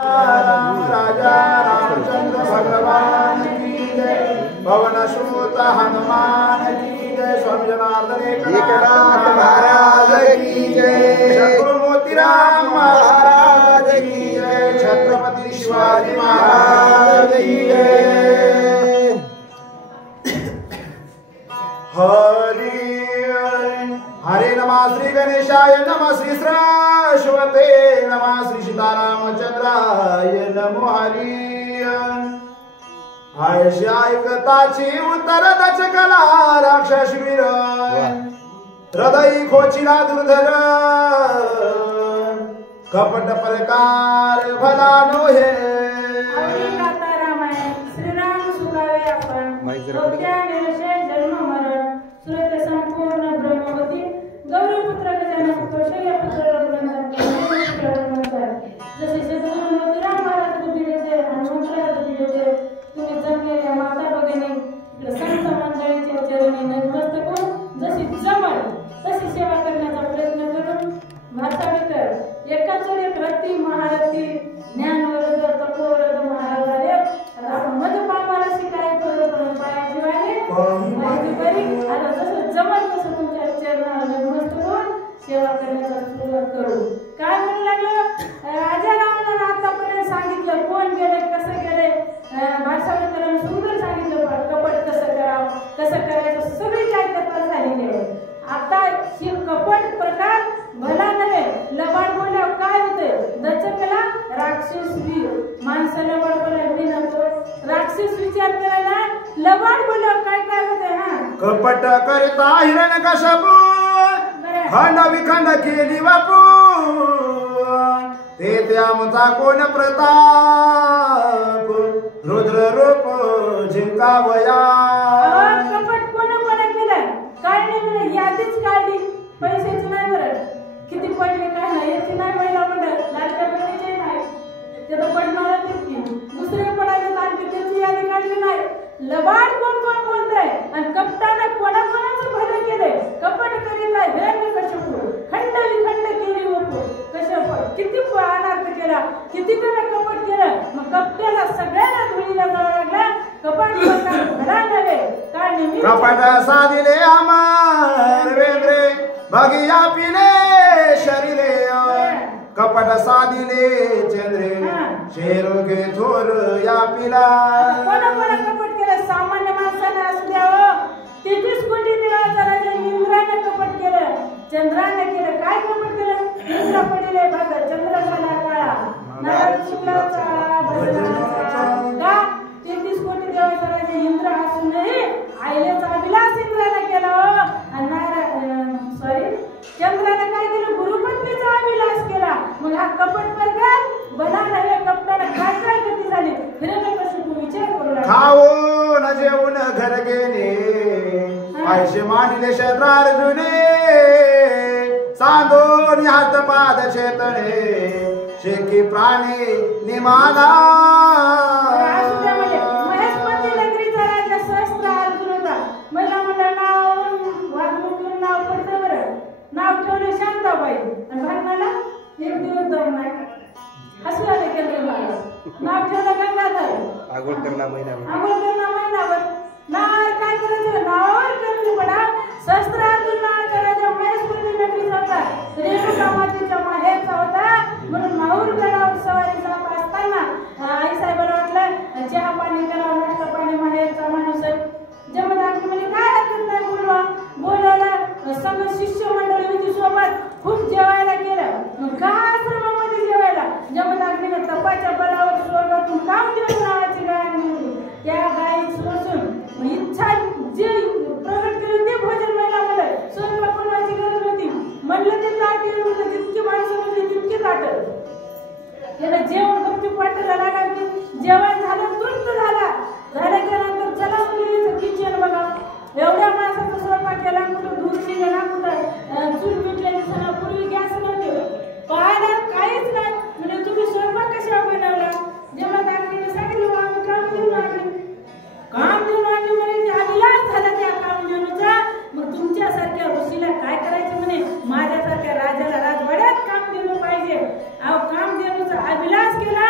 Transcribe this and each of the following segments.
राजा रामचंद्र भगवान की जय। पवन सुत हनुमान की जय। स्वामी जनार्दन एकनाथ महाराज की जय। सद्गुरु मोतीराम महाराज की जय। छत्रपति शिवाजी महाराज की जय। हरि हरे नमः श्री गणेशाय नमः श्री सरस्वते नमः श्री सीतारामचंद्राय नमो हरि। आयशी ऐकताची उत्तर दचकला राक्षसवीर हृदय खोचिला दुर्धर कपट प्रकार भला नोहे। श्रीराम सुखावे आपण जन्म मरण सुरते संपूर्ण ब्रह्मवती गौरीपुत्र गजानन कौशल्यपुत्र जसे सद्गुरु मोतीराम महाराज बुद्धी देते हनुमंतराज बुद्धी देते तुम्ही जमलेल्या माता भगिनी संत मंडळीच्या चरणी नतमस्तक होऊन जशी जमल तशी सेवा करण्याचा प्रयत्न करून भारतावितर एकाच एक रती महारथी ज्ञानवरद तपोवरद महाराज झाले। आता आपण मधुपामाला शिकायचं पायाची वाले माहिती बरी आता जसं जमल तसं तुमच्या चरणाला नतमस्तक होऊन सेवा करण्याचा सुरुवात करू। काय म्हणू लागलं राजा रामानं आतापर्यंत सांगितलं कोण गेले कसं गेले भाषावितरानं सुंदर सांगितलं कपट कसं करावं कसं करायचं सगळी काय कथा झालेली आहे। आता ही कपट प्रकार भला नव्हे लबाड बोलल्यावर काय होते दचकला राक्षस वीर माणसाला लबाड बोलायला नको राक्षस विचार करायला लबाड बोलल्यावर काय काय होते। हा कपट करता हिरण्यकश्यपू खंड विखंड केली बापू ते त्यामचा कोण प्रताप रुद्र रूप जिंकावया। कपट कोण कोण केलं काय नाही यादीच काढली पैसेच नाही बरं किती पडले काय नाही याची नाही महिला मंडळ लाडक्या बहिणीचे नाही ते तर पडणार दुसरे पडायचे आणखी त्याची यादी काढली नाही। लबाड कोण कोण बोलतंय आणि कपटानं कोणाकोणाचं भलं केलंय कपट करीत आहे हिरण्यकश्यपू खंड विखंड केली होतो कश्यप किती अनार्थ केला किती त्याला कपट केलं मग कपट्याला सगळ्यांना धुळीला जावं लागला। कपट भला नव्हे काय नेहमी कपट साधिले अमर वेंद्रे भगिया पिले शरीरे कपट साधिले चंद्रे शेरो घे थोर या पिला। कोणा कपट केलं सामान्य माणसाने असू द्या 33 कोटी देवाचा राजा इंद्राने कपट केलं चंद्राने केलं काय कपट केलं इंद्र पडले बघ चंद्र झाला काळा नारद शुक्लाचा का 33 कोटी देवाचा राजा इंद्र असूनही आईलेचा अभिलाष इंद्राने केला आणि सॉरी चंद्राने काय केलं गुरुपत्नीचा अभिलाष केला। मग हा कपट प्रकार बना नव्हे कपटाला काय काय गती झाली हिरण्यकश्यपू विचार करू लागला। खाओ न जेवून घर गेले आयशे मानिले शत्रार्जुने सांदोनी हात पाद चेतणे शेकी प्राणी निमाला। महेशपती नगरीचा राजा सहस्त्र अर्जुन होता महिला मंडळ नाव वाघमुखून नाव पडतं बरं नाव ठेवलं शांताबाई आणि भागमाला एक दिवस जाऊन नाही हसू आले केंद्र नाव ठेवलं गंगाधर आगोळकरला महिनाभर नावावर काय करायचं नावावर कमी पडा सहस्त्र अर्जुन नावाचा राजा महेशपती नगरीचा होता रेणुका मातेच्या माहेरचा होता म्हणून माहूर गडावर सवारी जात असताना आई साहेबांना वाटलं चहा पाणी करावं नाश्ता पाणी माहेरचा माणूस जमदाग्नी म्हणजे काय हरकत नाही बोलवा बोलायला सगळं शिष्य मंडळी होती सोबत खूप जेवायला केलं का आश्रमामध्ये जेवायला जमदाग्नीने तपाच्या बलावर स्वर्गातून कामदेव नावाची गाय आणली त्या गायीपासून इच्छा जे प्रगट केलं ते भोजन महिला मंडळ स्वयंपाक बनवायची गरज नव्हती म्हणलं ते ताट येऊन जितकी माणसं होती तितकी ताट त्याला जेवण गपचूप वाटायला लागलं की जेवण झालं तृप्त झाल्याच्या नंतर चला मुलीचं किचन बघा एवढ्या माणसाचा स्वयंपाक केला कुठं दूध निघाला कुठं चूल पेटलेली सणा पूर्वी गॅस नव्हते पाहायला काहीच नाही म्हणजे तुम्ही स्वयंपाक कशा बनवला जेव्हा दाखवले सांगितलं आम्ही काम देऊन आणले म्हणजे अभिलाष झाला त्या काम देऊनचा मग तुमच्यासारख्या ऋषीला काय करायचं म्हणे माझ्यासारख्या राजाला राजवाड्यात काम देणं पाहिजे काम देण्याचा अभिलाष केला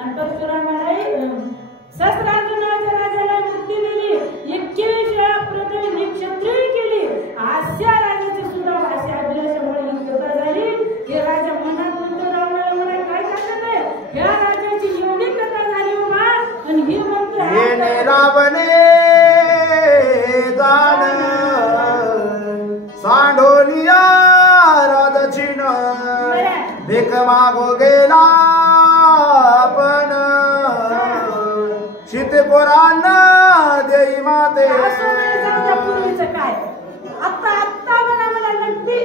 आणि परशुरामालाही सहस्रार्जुनाच्या राजाला मुक्ती दिली. 21 वेळा प्रथम निक्षत्रिय केली. अशा राजाची सुद्धा अशा अभिलाषामुळे ही कथा झाली की राजा मनात म्हणतो रामाला मला काय ताकद आहे. या राजाची एवढी कथा झाली मा आणि ही म्हणतो येणे रावणे दान सांडोलिया राधचिन भीक मागो गेला पण शीतपुराण देई माते. पूर्वीचं काय आता मला नक्की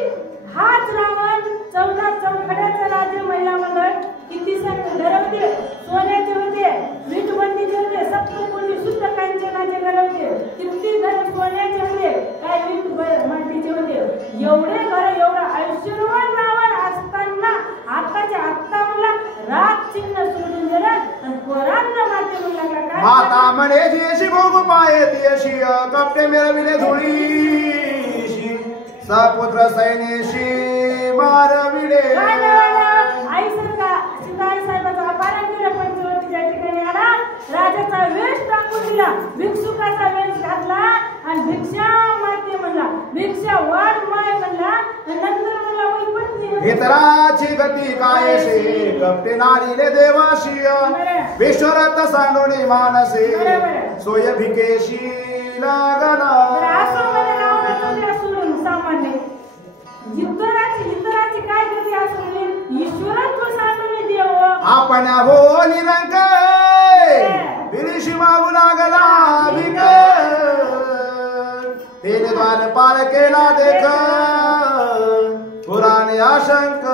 हाच रावण 14 चौखड्याचा राज्य महिला मंडळ किती घर होते. सोन्याचे होते, वीटबंदीचे होते, सप्तकोटी शुद्ध कांचनाचे घर होते. किती घर सोन्याचे होते, काय वीटबंदीचे होते. एवढे घर एवढं ऐश्वर्यवान रावण असताना आत्ता मला रात चिन्ह सोडून दिलं आणि पोरांना माते म्हणला काय माता म्हणे जी भोग पाये ती कपडे मिळविले धुळीशी सपुत्र सैन्याशी मारविले. आई सारखा सीताई साहेबाचा अपहरण केलं. पंचवटीच्या ठिकाणी आला, राजाचा वेश टाकून दिला, भिक्षुकाचा वेश घातला आणि भिक्षा माते म्हणला, भिक्षा वाढ माय म्हणला. नंतर म्हणला वही पत्नी इतराची गती कायशी कपटे नारीले देवाशी विश्वरथ सांडोणी मानसे सोय भिकेशी लागला. सामान्य इतराची काय गती असून ईश्वरत्व सांडून देव आपण हो निरंक बिरीशी मागू लागला भिक तेने द्वार पार केला देख पुराणे आशंक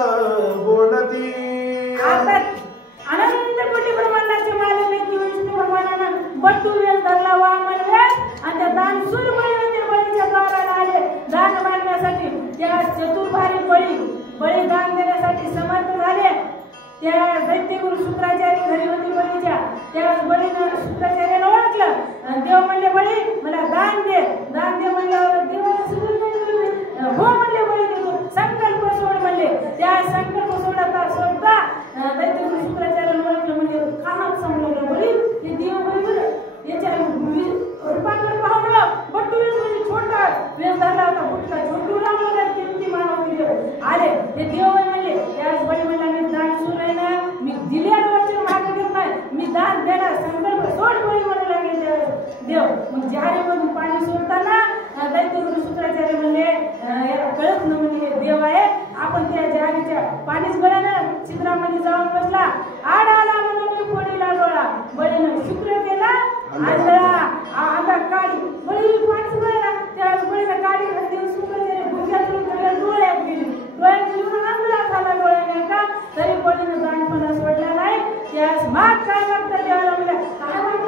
बोलती. अनंत कोटी ब्रह्मांडाचे मालक विष्णू भगवानानं बट्टू वेल धरला वामन वेल आणि त्या दानशूर बळी बळीच्या द्वाराला आले दान मागण्यासाठी. त्या चतुर्भारी बळी दान देण्यासाठी समर्थ झाले. त्या दैत्यगुरु शुक्राचार्य घरी होते बळीच्या. त्या बळीनं शुक्राचार्याला ओळखलं. देव म्हणले बळी मला दान दे म्हणल्यावर देवाला हो म्हणले बळी देतो. संकल्प सोड म्हणले. त्या संकल्प सोडता दैत्यगुरु शुक्राचार्याला ओळखलं. म्हणजे कानात समजलं बळी हे देव बळी बरं याच्या रूपाकडे पाहून बट्टू म्हणजे छोटा वेळ धरला होता. बुटका छोटू लावला किती मानव आले हे देव म्हणले. त्याच बळी म्हणला मी दान सुरू आहे ना, मी दिल्या वचन मागे घेत नाही, मी दान देणार संकल्प सोड बळी म्हणू लागले देव. मग जारीमधून पाणी सोडताना दैत्यगुरु शुक्राचार्य म्हणले कळत न म्हणजे देव आहे. आपण त्या जारीच्या पाणीच गळ्यानं चित्रामध्ये जाऊन बसला. आला म्हणून मी फोडीला डोळा बळीनं शुक्र केला आंधळा काळी बळी पाणीच गळला. त्या बळीनं काळी घातली शुक्राचार्य भुग्यातून डोळ्यात गेली म्हणून आंधळा झाला डोळ्याने का तरी बळीनं दानपणा सोडला नाही. त्यास माग काय मागतं देवाला म्हणलं काय मागतं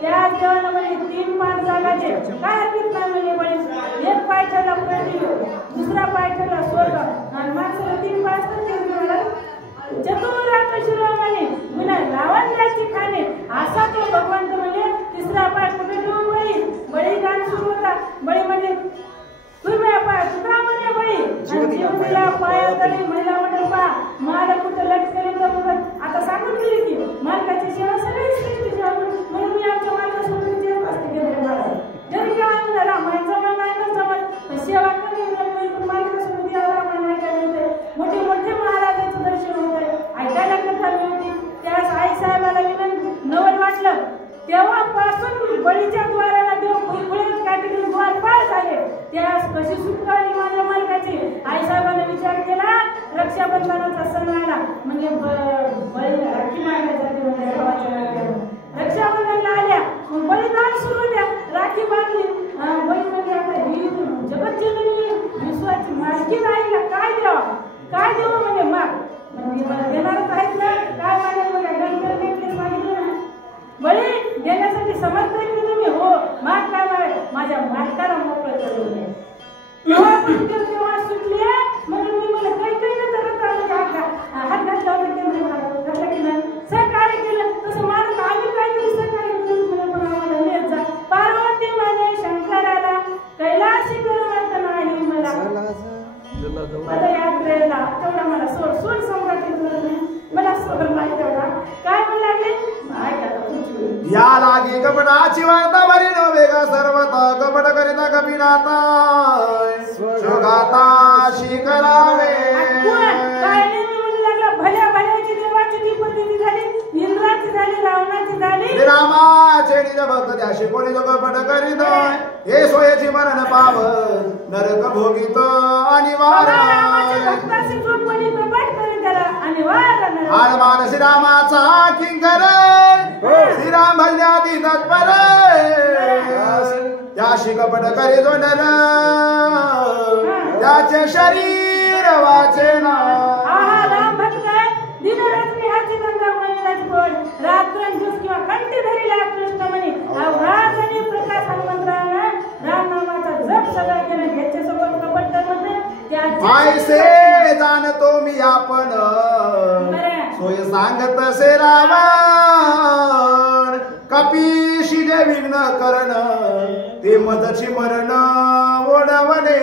त्याच देवाला म्हणजे 3 पाय जागाचे काय हरकत नाही म्हणजे बळी. एक पाय ठेवला पृथ्वी, दुसरा पाय ठेवला स्वर्ग आणि माणसाला 3 पाय असतात ते देवाला चतुरात्र शिरोमणी गुन्हा लावण्याची खाणे असा तो भगवंत म्हणजे. तिसरा पाय कुठे ठेवून बळी दान सुरू होता. बळी म्हणजे तुम्ही पाय तुका म्हणे बळी आणि जीवनाला पायातली महिला मंडळ पा मला कुठं लटकली तर आता सांगून गेली की मालकाची सेवा सगळी श्रेष्ठ सेवा म्हणून मी आमच्या मालकासोबत जेवण असते केंद्र महाराज जरी केव्हा म्हणाला माझं मन नाही जमत सेवा कमी पण मालकासोबत यावं म्हणायला मोठे मोठे महाराजांचं दर्शन होतं ऐकायला कथा मिळते. त्यास आई साहेबाला नवल वाटलं. तेव्हापासून बळीच्या द्वाराला देव फुलफुलत काठीतून द्वारपाळ झाले. त्यास कशी सुटका माझ्या मालकाची आई साहेबांना विचार केला. रक्षाबंधनाचा सण आला म्हणजे बळी राखी मारल्या जाते म्हणजे रक्षाबंधनला आल्या मग बलिदान सुरू द्या. राखी बांधली बळी म्हणजे आता ही जगतजननी विश्वाची मालकी राहिला काय देव म्हणजे माग म्हणजे मला देणारच आहेत ना काय मागेल बघा गणपती नेकलेस मागितलं ना बळी देण्यासाठी समर्थ आहे तुम्ही हो माग काय माझ्या मालकाला मोकळं करून दे. तेव्हा सुटले म्हणून मी मला काही हात घातला होता केंद्र की नाही सहकार्य केलं तसं माणूस आम्ही काहीतरी सहकार्य करून पण आम्हाला नेत जा. पार्वती म्हणे शंकराला कैलाशी करमत नाही मला पदयात्रेला तेवढा मला सोड सम्राट मला सबर नाही तेवढा काय म्हणू लागले ऐका आता पुढची वेळ. या लागी कपटाची वार्ता बरी नव्हे का सर्वता कपट करिता कपिनाता शोगाता शिकरावे काय नाही म्हणू लागला भल्या भल्याची देवाची ती पद्धती झाली इंद्राची झाली रावणाची झाली रामाचे निज भक्त त्याशी कोणी जो कपट करीत हे सोयची मरण पाव नरक भोगित अनिवार्य हनुमान श्रीरामाचा किंकर श्रीराम भल्याती तत्पर त्याशी कपट करी जो नर त्याचे शरीर वाचे ना रात्रंदिवस किंवा कंठी धरलेला कृष्ण म्हणे राजाने प्रकाश हनुमंतराला राम नामाचा जप सगळा केला ह्याच्यासोबत कपट करत ऐसे जाणतो मी आपण सोय सांगत से रावण कपीशी जे विघ्न करण ते मदची मरण ओढवणे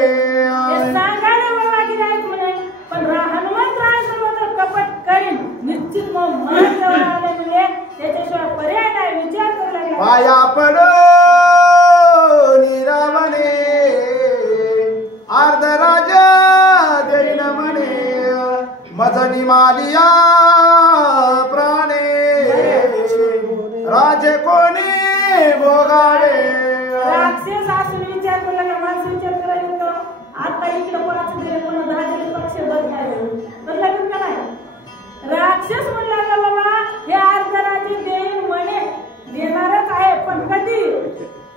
सांगायला बाबा की नाही म्हणे पण हनुमंतरासोबत कपट करीन निश्चित मग मन जवळ आले म्हणजे त्याच्याशिवाय पर्याय नाही विचार करू लागला पाया पडो निरावणे अर्ध राजा देईन म्हणे मजनी मालिया प्राणे राजे कोणी भोगावे राक्षस असून विचार करू लागला माणसं विचार करायला येतो आता इकडे कोणाचं दिले कोणा 10 दिले पक्ष बदलायला का नाही राक्षस म्हणला का बाबा हे अर्धराजे देईन म्हणे देणारच आहे पण कधी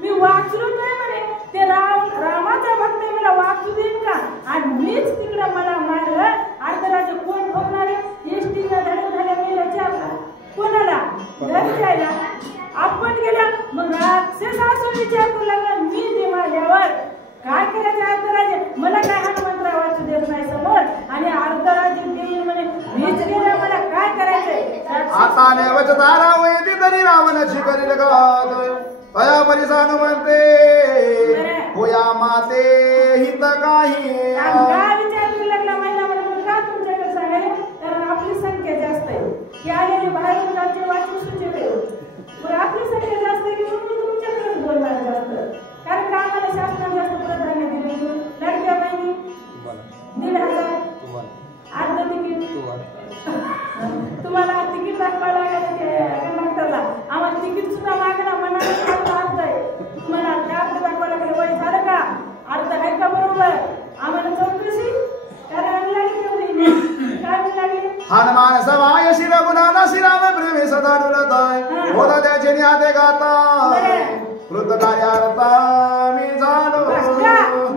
मी वाचलो नाही म्हणे ते रामाचा भक्त मला वाचू देईन का आणि मीच तिकडे मला मारलं अर्धराजे कोण ठोकणार एसटीला धडक झाल्या मेल्याच्या कोणाला घरच्याला आपण गेल्या मग राक्षस असून विचार करू लागला मी देवाल्यावर काय करायचं अर्धराजे मला काय हनुमंतराव वाचू देत नाही समोर आणि अर्धराजे देईल म्हणे मीच गेल्या मला काय करायचंय आता नेवचतारा वैदी तरी रावणाची करील गात तया परिसानु म्हणते होया माते हित काही काय विचार करू लागला महिला म्हणून का तुमच्याकडे सांगायला कारण आपली संख्या जास्त आहे की आलेले बाहेरून राज्य वाचू सुचेल पण आपली संख्या जास्त आहे की म्हणून तुमच्याकडेच बोलणार जास्त कारण का आम्हाला शासनाने जास्त प्राधान्य दिले लाडक्या बहिणी 1,500 अर्ध तिकीट तुम्हाला तिकीट दाखवायला लागेल कंडक्टरला आम्हाला तिकीट सुद्धा लागणार मनाला अर्ध आहे तुम्हाला अर्ध दाखवायला लागेल वय झालं का अर्ध आहे का बरोबर आम्हाला चौकशी करायला लागली काय लागली हनुमान समाय शिर गुणाना श्रीराम प्रेमी सदा डुलताय होता त्याचे न्याते गाताय कृत कार्यार्था मी झालो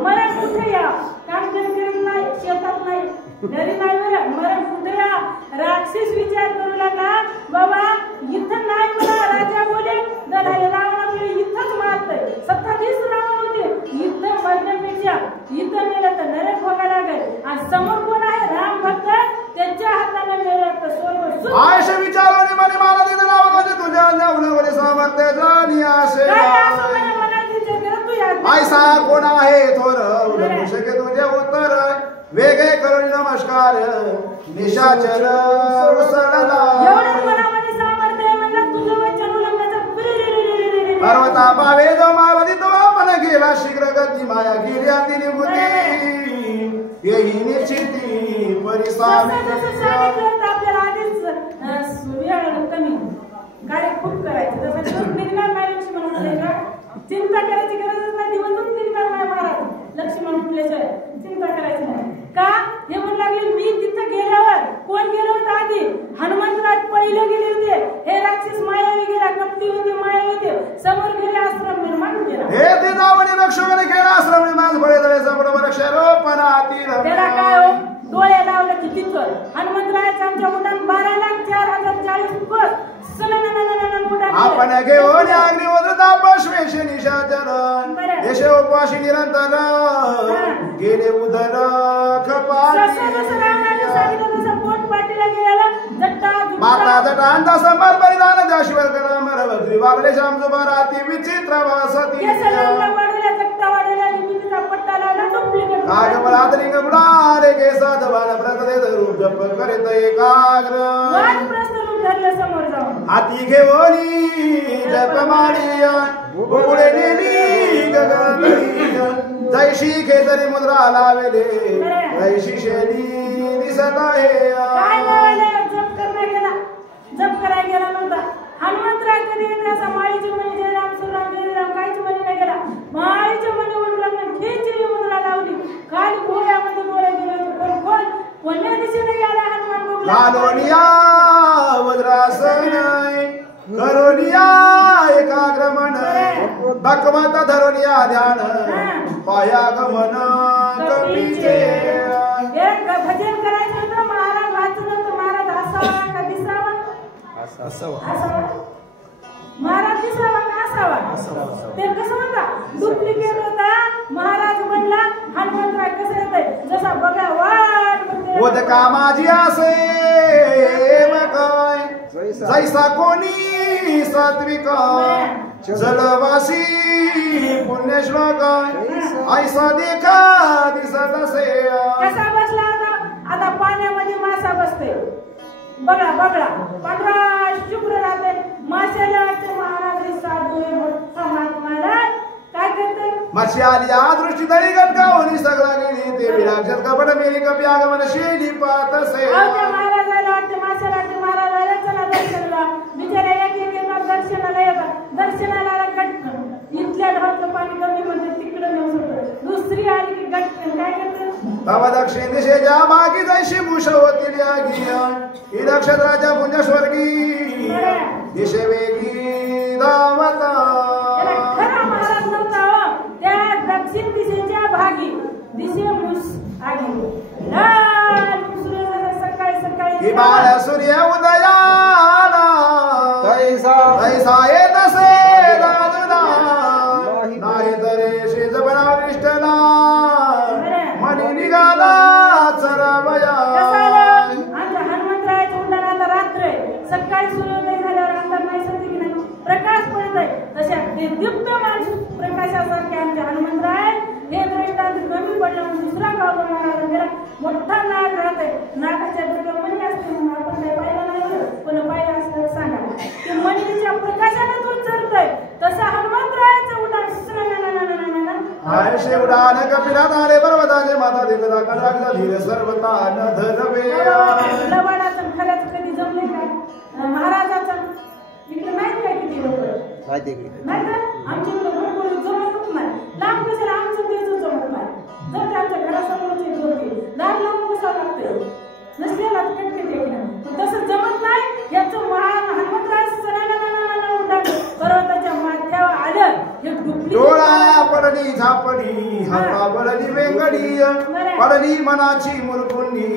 मरण कुठे या काम करीत नाही शेतात नाही घरी नाही बरं मरण कुठे या राक्षस विचार करू लागला बाबा इथं नाही मला राजा बोले दलाले रावणाकडे इथंच मारतय 27 रावण होते इथं मरण्यापेक्षा इथं मेलं तर नरक भोगायला लागेल आणि समोर कोण आहे राम भक्त त्यांच्या हाताने मेलं तर स्वर्ग आयश विचारोनी मने मला दिलं नाव म्हणजे तुझ्या नावले सामर्थ्य जाणी आशे ऐसा कोण आहे थोर उलटू शके तुझे उत्तर वेगळे करून नमस्कार निशाचर उसळला पर्वता पावे जो मावधी तो आपण गेला शीघ्र गती माया गेली अति निभूती येही निश्चिती परिसामी आपल्याला आधीच कमी कार्य खूप करायचं तसं निघणार नाही लक्ष्मण म्हटले का चिंता करायची गरजच नाही दिवसच निघणार नाही महाराज लक्ष्मण म्हटल्याशिवाय चिंता करायची नाही का हे म्हणू लागले मी तिथं गेल्यावर कोण गेलं होतं आधी हनुमंतराज पहिले गेले होते हे राक्षस मायावी गेला कपटी होते मायावी होते समोर गेले आश्रम निर्माण केला हे ते जावणी रक्षकाने केला आश्रम निर्माण बळे दळे संपूर्ण वृक्षारोपणातील त्याला काय हो डोळे लावले की तिथं हनुमंतरायाच्या आमच्या उडान 12,04,040 कोस आपण घेऊन अग्निहोत्र तापश्वेश निशाचरण देशे उपवाशी निरंतर गेले उदर माता जटांचा संभार परिधान त्याशिवाय करा मरवत्री वागले श्याम जुबाराती विचित्र वासती कागमलात रिंग बुडाले केसात बाण प्रकटे रूप जप करीत एकाग्र वानप्रस्थ रूप धरलं समोर जाऊन हाती घेऊनी जप माळी गोकुळे नेली गगनतळी जैशी खेतरी मुद्रा लावेले जैशी शेली दिसत आहे काय लावले जप करायला गेला नव्हता हनुमंतराय कधी त्याचा माळीची म्हणे जय राम सुराम जय राम काहीच म्हणे नाही गेला माळीच्या मध्ये ओढू लागला खेचरी मुद्रा लावली खाली गोळ्यामध्ये गोळ्या गेले कोण कोण्या दिशेने गेला हनुमान बघला घालोनिया वज्रासन करोनिया एकाग्र मन भगवंत धरोनिया ध्यान पाया गमन कपीचे एक भजन करायचं होतं महाराज वाचत होतं महाराज असावा का दिसावा असावा महाराज दिसावा का असावा ते कसं होता डुप्लिकेट होता महाराज बनला हनुमंतराय कसं येतंय जसा बघा वाट ओद कामाजी असे काय जैसा कोणी सात्विक जलवासी पुण्यश्लोक ऐसा देखा दिसत असे कसा बसला आता पाण्यामध्ये मासा बसते बघा बघा पांढरा शुभ्र राहते माशाला वाटते महाराज साधू मोठा महात्मा काय करते माशी आली या दृष्टी तरी गटकावणी सगळा गेली ते विराक्षत कपड मेली कपी आगमन शेली पाहत असे महाराजाला वाटते माशाला वाटते महाराजाला चला दर्शनाला बिचारा एक एक दर्शनाला येतात दर्शनाला गटकन इथल्या ढातलं पाणी कमी म्हणजे तिकडे नेऊन दुसरी आली की गटकन काय करते तव दक्षिण दिशेच्या बागी जैशी भूष होतील ही नक्षत्राच्या पुण्य स्वर्गी दिशे वेगी धावता खरा महाराज नव्हता त्या दक्षिण दिशेच्या भागी दिशे भूष आगी लाल सूर्य सकाळी सकाळी हिमालय सूर्य उदयाला तैसा येत असे राजुला नाही तरे शेजबना दृष्टला मनी निघाला चरावया आमच्या हनुमंतरायाच्या उंडाला रात्र सकाळी सूर्योदय झाल्यावर अंधार नाही सत्य की नाही प्रकाश पडत आहे तशा ते दीप्तमान प्रकाशासारखे आमच्या हनुमंतराय हे दृष्टांत कमी पडलं म्हणून दुसरा गाव महाराज गेला मोठा नाग राहते नागाच्या डोक्यावर मणी असते म्हणून आपण काही पाहिलं नाही पण पाहिलं असलं सांगा ते मणीच्या प्रकाशाने तो चरतोय तसा हनुमंतरायाचं उडान हाय शेवडान कपिला तारे पर्वताचे माता देवता कलागला धीर सर्वता न धरवे लवाडाचं खऱ्याचं कधी जमले काय महाराजाचं इकडे नाही काय किती लोक नाही तर आमच्या इकडे भरपूर जमतच नाही लांब कशाला आमचं तेच जमत नाही जर ते आमच्या घरासमोरचे जोडते दार लावून बसावं लागतं नसलेला कटकट तसं जमत नाही याचं महान हनुमंतराय पर्वताच्या माथ्यावर आलं हे डोळा पडली झापडी हाता बळली वेंगडी पडली मनाची मुरकुंडी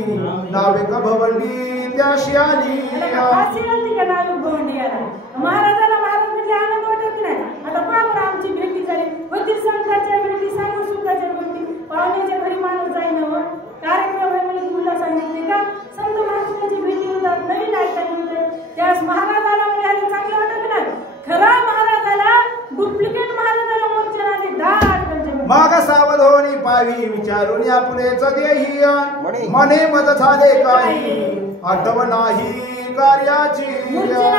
नावे कभवंडी त्याशी आली महाराजाला महाराज म्हणजे आनंद वाटत नाही आता पाहून आमची भेटी झाली होती संतांच्या भेटी सांगू सुखाच्या भेटी पाहुण्याच्या घरी माणूस जाईन कार्यक्रम आहे म्हणजे तुला सांगितले का संत महाराजांची भेटी होतात नवीन ऐकायला मिळते त्यास महाराजाला म्हणजे चांगलं वाटत नाही खरा महाराजाला डुप्लिकेट महाराजाला मोर्चाने दार मग सावधोनी पावी विचारून आपुलेच देही मने मत झाले काही आठव नाही कार्याची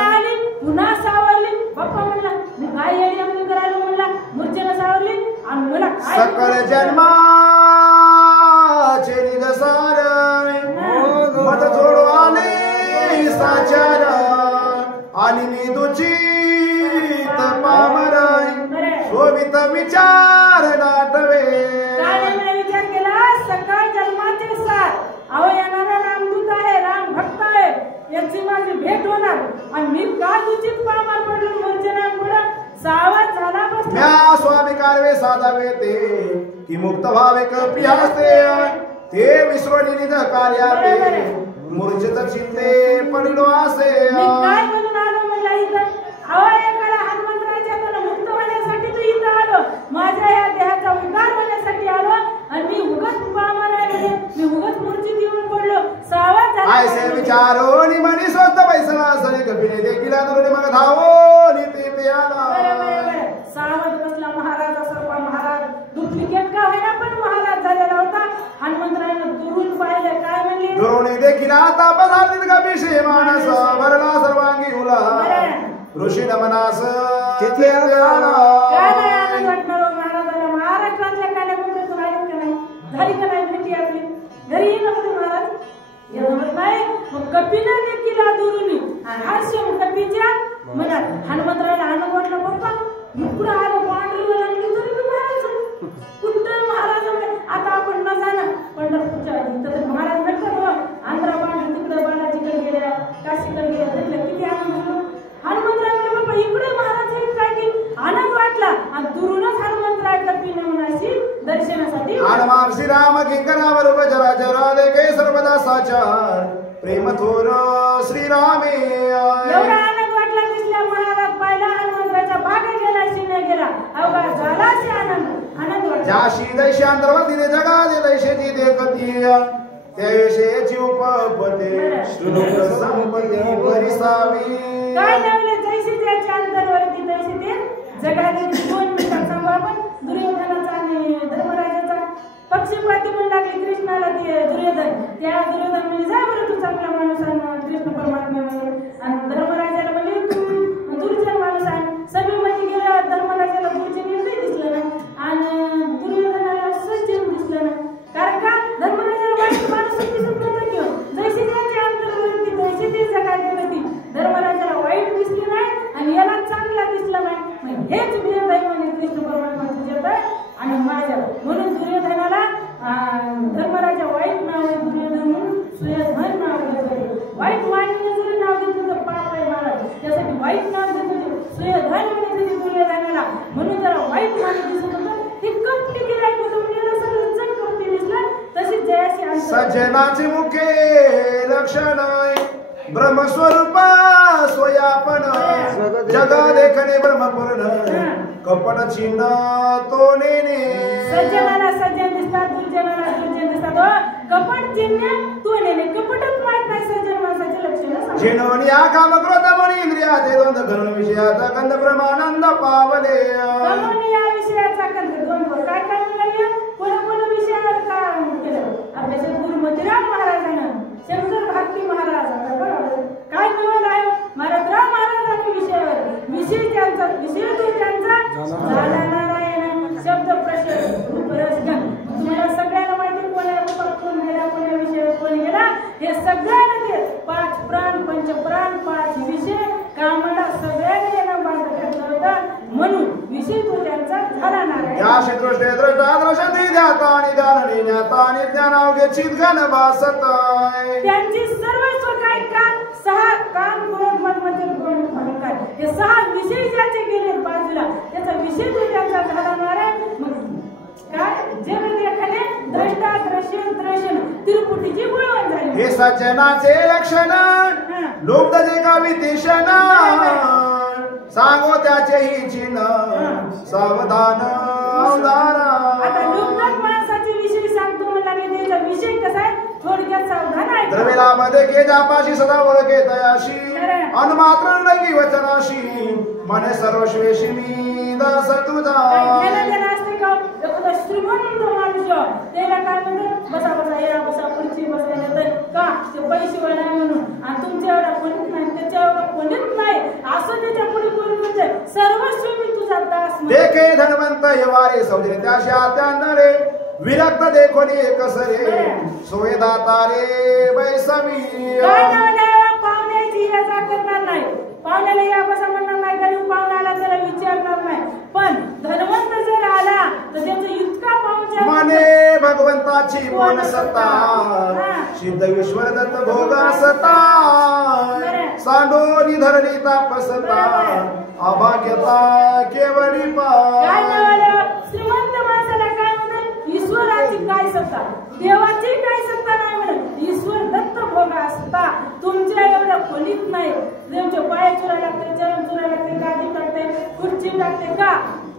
आली पुन्हा सावरली बाप्पा म्हणला मी काय येणे म्हणून करायला म्हणला मूर्छेला सावरली आणि मला सकळ जन्माचे निगसार मत जोडू आले साचार आणि मी तुझी शोभित विचार नाटवे विचार केला सकाळ जन्माचे सार अहो येणारा रामदूत आहे राम भक्त आहे याची माझी भेट होणार आणि मी काय उचित पामार पडलो मूर्छेला सावध झाला म्या स्वामी कारवे साधावे ते की मुक्त भावे कपियास्ते ते विसरणी निध कार्याते मूर्छित चिंते पडलो असे काय म्हणून आलो म्हणला इथं अहो एकाला हनुमंतराच्या तुला मुक्त होण्यासाठी तू इथं आलो माझ्या या देहाचा उद्धार होण्यासाठी आलो आणि मी उगाच पामार आहे मी उगाच मूर्छित येऊन पडलो सावध झाला ऐसे विचारो नि मनी स्वत पैसा सरी कपिने देखील दोन मग धावो नि ते आला सावध बसला महाराज असा महाराज डुप्लिकेट का होईना पण महाराज झालेला होता हनुमंतरायानं दुरून पाहिलं काय म्हणले दुरोणी देखील आता पदार्थित कपिशे मानस भरला सर्वांगी उला ऋषी नमनास तिथे आला काय नाही आनंद वाटणार हो महाराजाला. महाराष्ट्रातल्या कानाकोपऱ्यातून आलेत का नाही, झाली का नाही भेटी आपली, घरी येणं होते महाराज, येणं नाही. मग कपीनं देखील दुरुनी आणि हास्य कपीच्या मनात हनुमंतराला आनंद वाटला. पप्पा इकडं आलं पांढरीवर आणली तरी मी महाराज कुठं महाराज आता आपण न जाणं पंढरपूरच्या तर महाराज भेटतात हो. आंध्रा पांढरी तिकडे बालाजीकडे गेल्या, काशीकडे गेल्या, तिकडे किती आनंद झाला. हनुमंतराला बाबा इकडे महाराज येत काय की आनंद वाटला आणि दुरूनच हनुमंतराय कपीनं म्हणाशी दर्शनासाठी हनुमान श्रीराम किंकरावर उपचरा चराले के सर्वदा साचार प्रेम थोर श्रीरामे एवढा आनंद वाटला दिसला महाराज पाहिला हनुमंतराच्या भागे गेला शिने गेला अवघा झाला से आनंद वाटला. ज्याशी दैशांतरवतीने जगाले दैशेची देखती त्याविषयीची उपपते श्रीलोक संपत्ती परिसावी काय लावले जैसे त्याच्या अंतरवरती तैसे ते जगाले 2 मिनिटात सांगू आपण. दुर्योधनाचा आणि धर्मराजाचा पक्षपाती म्हणू लागले कृष्णाला ते दुर्योधन. त्या दुर्योधन म्हणजे जा बरं तू चांगला माणूस आहे कृष्ण परमात्मा आणि धर्मराजाला म्हणजे तू दुर्जन माणूस आहे. सभेमध्ये गेला धर्मराजाला दुर्जन नाही दिसलं ना आणि दुर्योधनाला सज्जन दिसलं ना. कारण का धर्मराजाला वाईट माणूस दिसत नव्हता किंवा जैसे त्याच्या अंतरवरती तैसे ते जगाले होती. धर्मराजाला वाईट दिसले नाही आणि याला चांगला दिसला नाही. हेच दुर्योधन कृष्ण परमात्मा तुझ्यात आणि माझ्या म्हणून दुर्योधनाला धर्मराजा वाईट नाव आहे दुर्योधन म्हणून सुयोधन नाव घेतलं. वाईट माननीय जरी नाव घेतलं तर पाप आहे महाराज. त्यासाठी वाईट नाव घेतलं सुयोधन म्हणजे दुर्योधनाला म्हणून जरा वाईट मानत दिसत होतं. ते कपटी गिरायक होतं म्हणजे सगळं जण कपटी दिसलं. तशीच जयाशी सज्जनाचे मुखे लक्षण ब्रह्मस्वरूपा स्वयापन जग देखणे ब्रह्मपूर्ण कपट चिन्ह तो नेने. सज्जनाला सज्जन दिसतात दुर्जनाला दुर्जन दिसतात. कपट चिन्ह तो नेने कपटच माहित नाही सज्जन माणसाचे लक्षण. जिनोनी काम क्रोध मनी इंद्रियाचे द्वंद्व घन विषयाचा गंध ब्रह्मानंद पावले. या विषयाचा गंध द्वंद्व काय काय म्हणाले कोण विषयावर काय केलं आपल्या सद्गुरु मोतीराम महाराजांना शंकर भारती महाराज काय नवल आहे महाराज राम महाराजांच्या विषयावर विषय त्यांचा विषय तो त्यांचा झाला नारायण शब्द प्रशस्त रूप रसगण. तुम्हाला सगळ्यांना माहिती कोण्या रूपात कोण गेला कोण्या विषयावर कोण गेला हे सगळ्यांना ते 5 प्राण 5 प्राण 5 विषय कामाला सगळ्यांना येणं बांध घातलं होतं म्हणून विषय तो त्यांचा झाला नारायण. या क्षेत्रष्टे द्रष्टा द्रष्टी ध्याता आणि ध्यान निज्ञाता आणि ज्ञानावघेचित घन भासत त्यांची सर्वस्व काय काम 6 काम क्रोध मद मत्सर गुण अहंकार हे 6 विषय ज्याचे गेले बाजूला त्याचा विषय तो त्यांचा झाला नारायण. काय जे एखादे द्रष्टा दर्शन दर्शन तिरुपतीची गुणवान झाली. हे सज्जनाचे लक्षण लोकजे का विदेशन सांगो त्याचेही चिन्ह सावधान अवधारा. आता लोकनाथ माणसाचे विषय सांगतो म्हणला की त्याचा विषय कसा आहे थोडक्यात सावधान आहे. द्रविलामध्ये के जापाशी सदा ओळखे तयाशी अनुमात्र लंगी वचनाशी मने सर्वश्वेशी मी दास तुझा. श्रीमंत माणूस त्याला काय म्हणतात बसा बसा या बसा खुर्ची बसायला का ते पैसे वाला म्हणून आणि तुमच्या एवढा कोणीच नाही त्याच्या एवढा कोणीच नाही असं त्याच्या पुढे बोलून म्हणते सर्वस्व मी तुझा दास. देखे धनवंत येवारे समजले त्याशा त्यांदरे विरक्त देखोनी एकसरे सोयदाता रे बैसवी. काय नाव पाहुण्याची याचा करणार नाही पाहुण्याला या बसा म्हणणार नाही गरीब पाहुण्याला त्याला विचारणार नाही. पण धनवंत जर आला तर त्याचं इतका पाहुणचार मने भगवंताची कोण सत्ता सिद्ध ईश्वर दत्त भोगा सत्ता सांडोनी धरणी तापसता अभाग्यता केवळी पा. काय नाव श्रीमंत माणसाला काय म्हणतात ईश्वराची काय सत्ता देवाची काय सत्ता नाही म्हणत ईश्वर दत्त भोगा सत्ता तुमच्या एवढं खोलीत नाही. तुमचे पाय चुरा लागते चरण चुरा लागते गादी टाकते खुर्ची टाकते का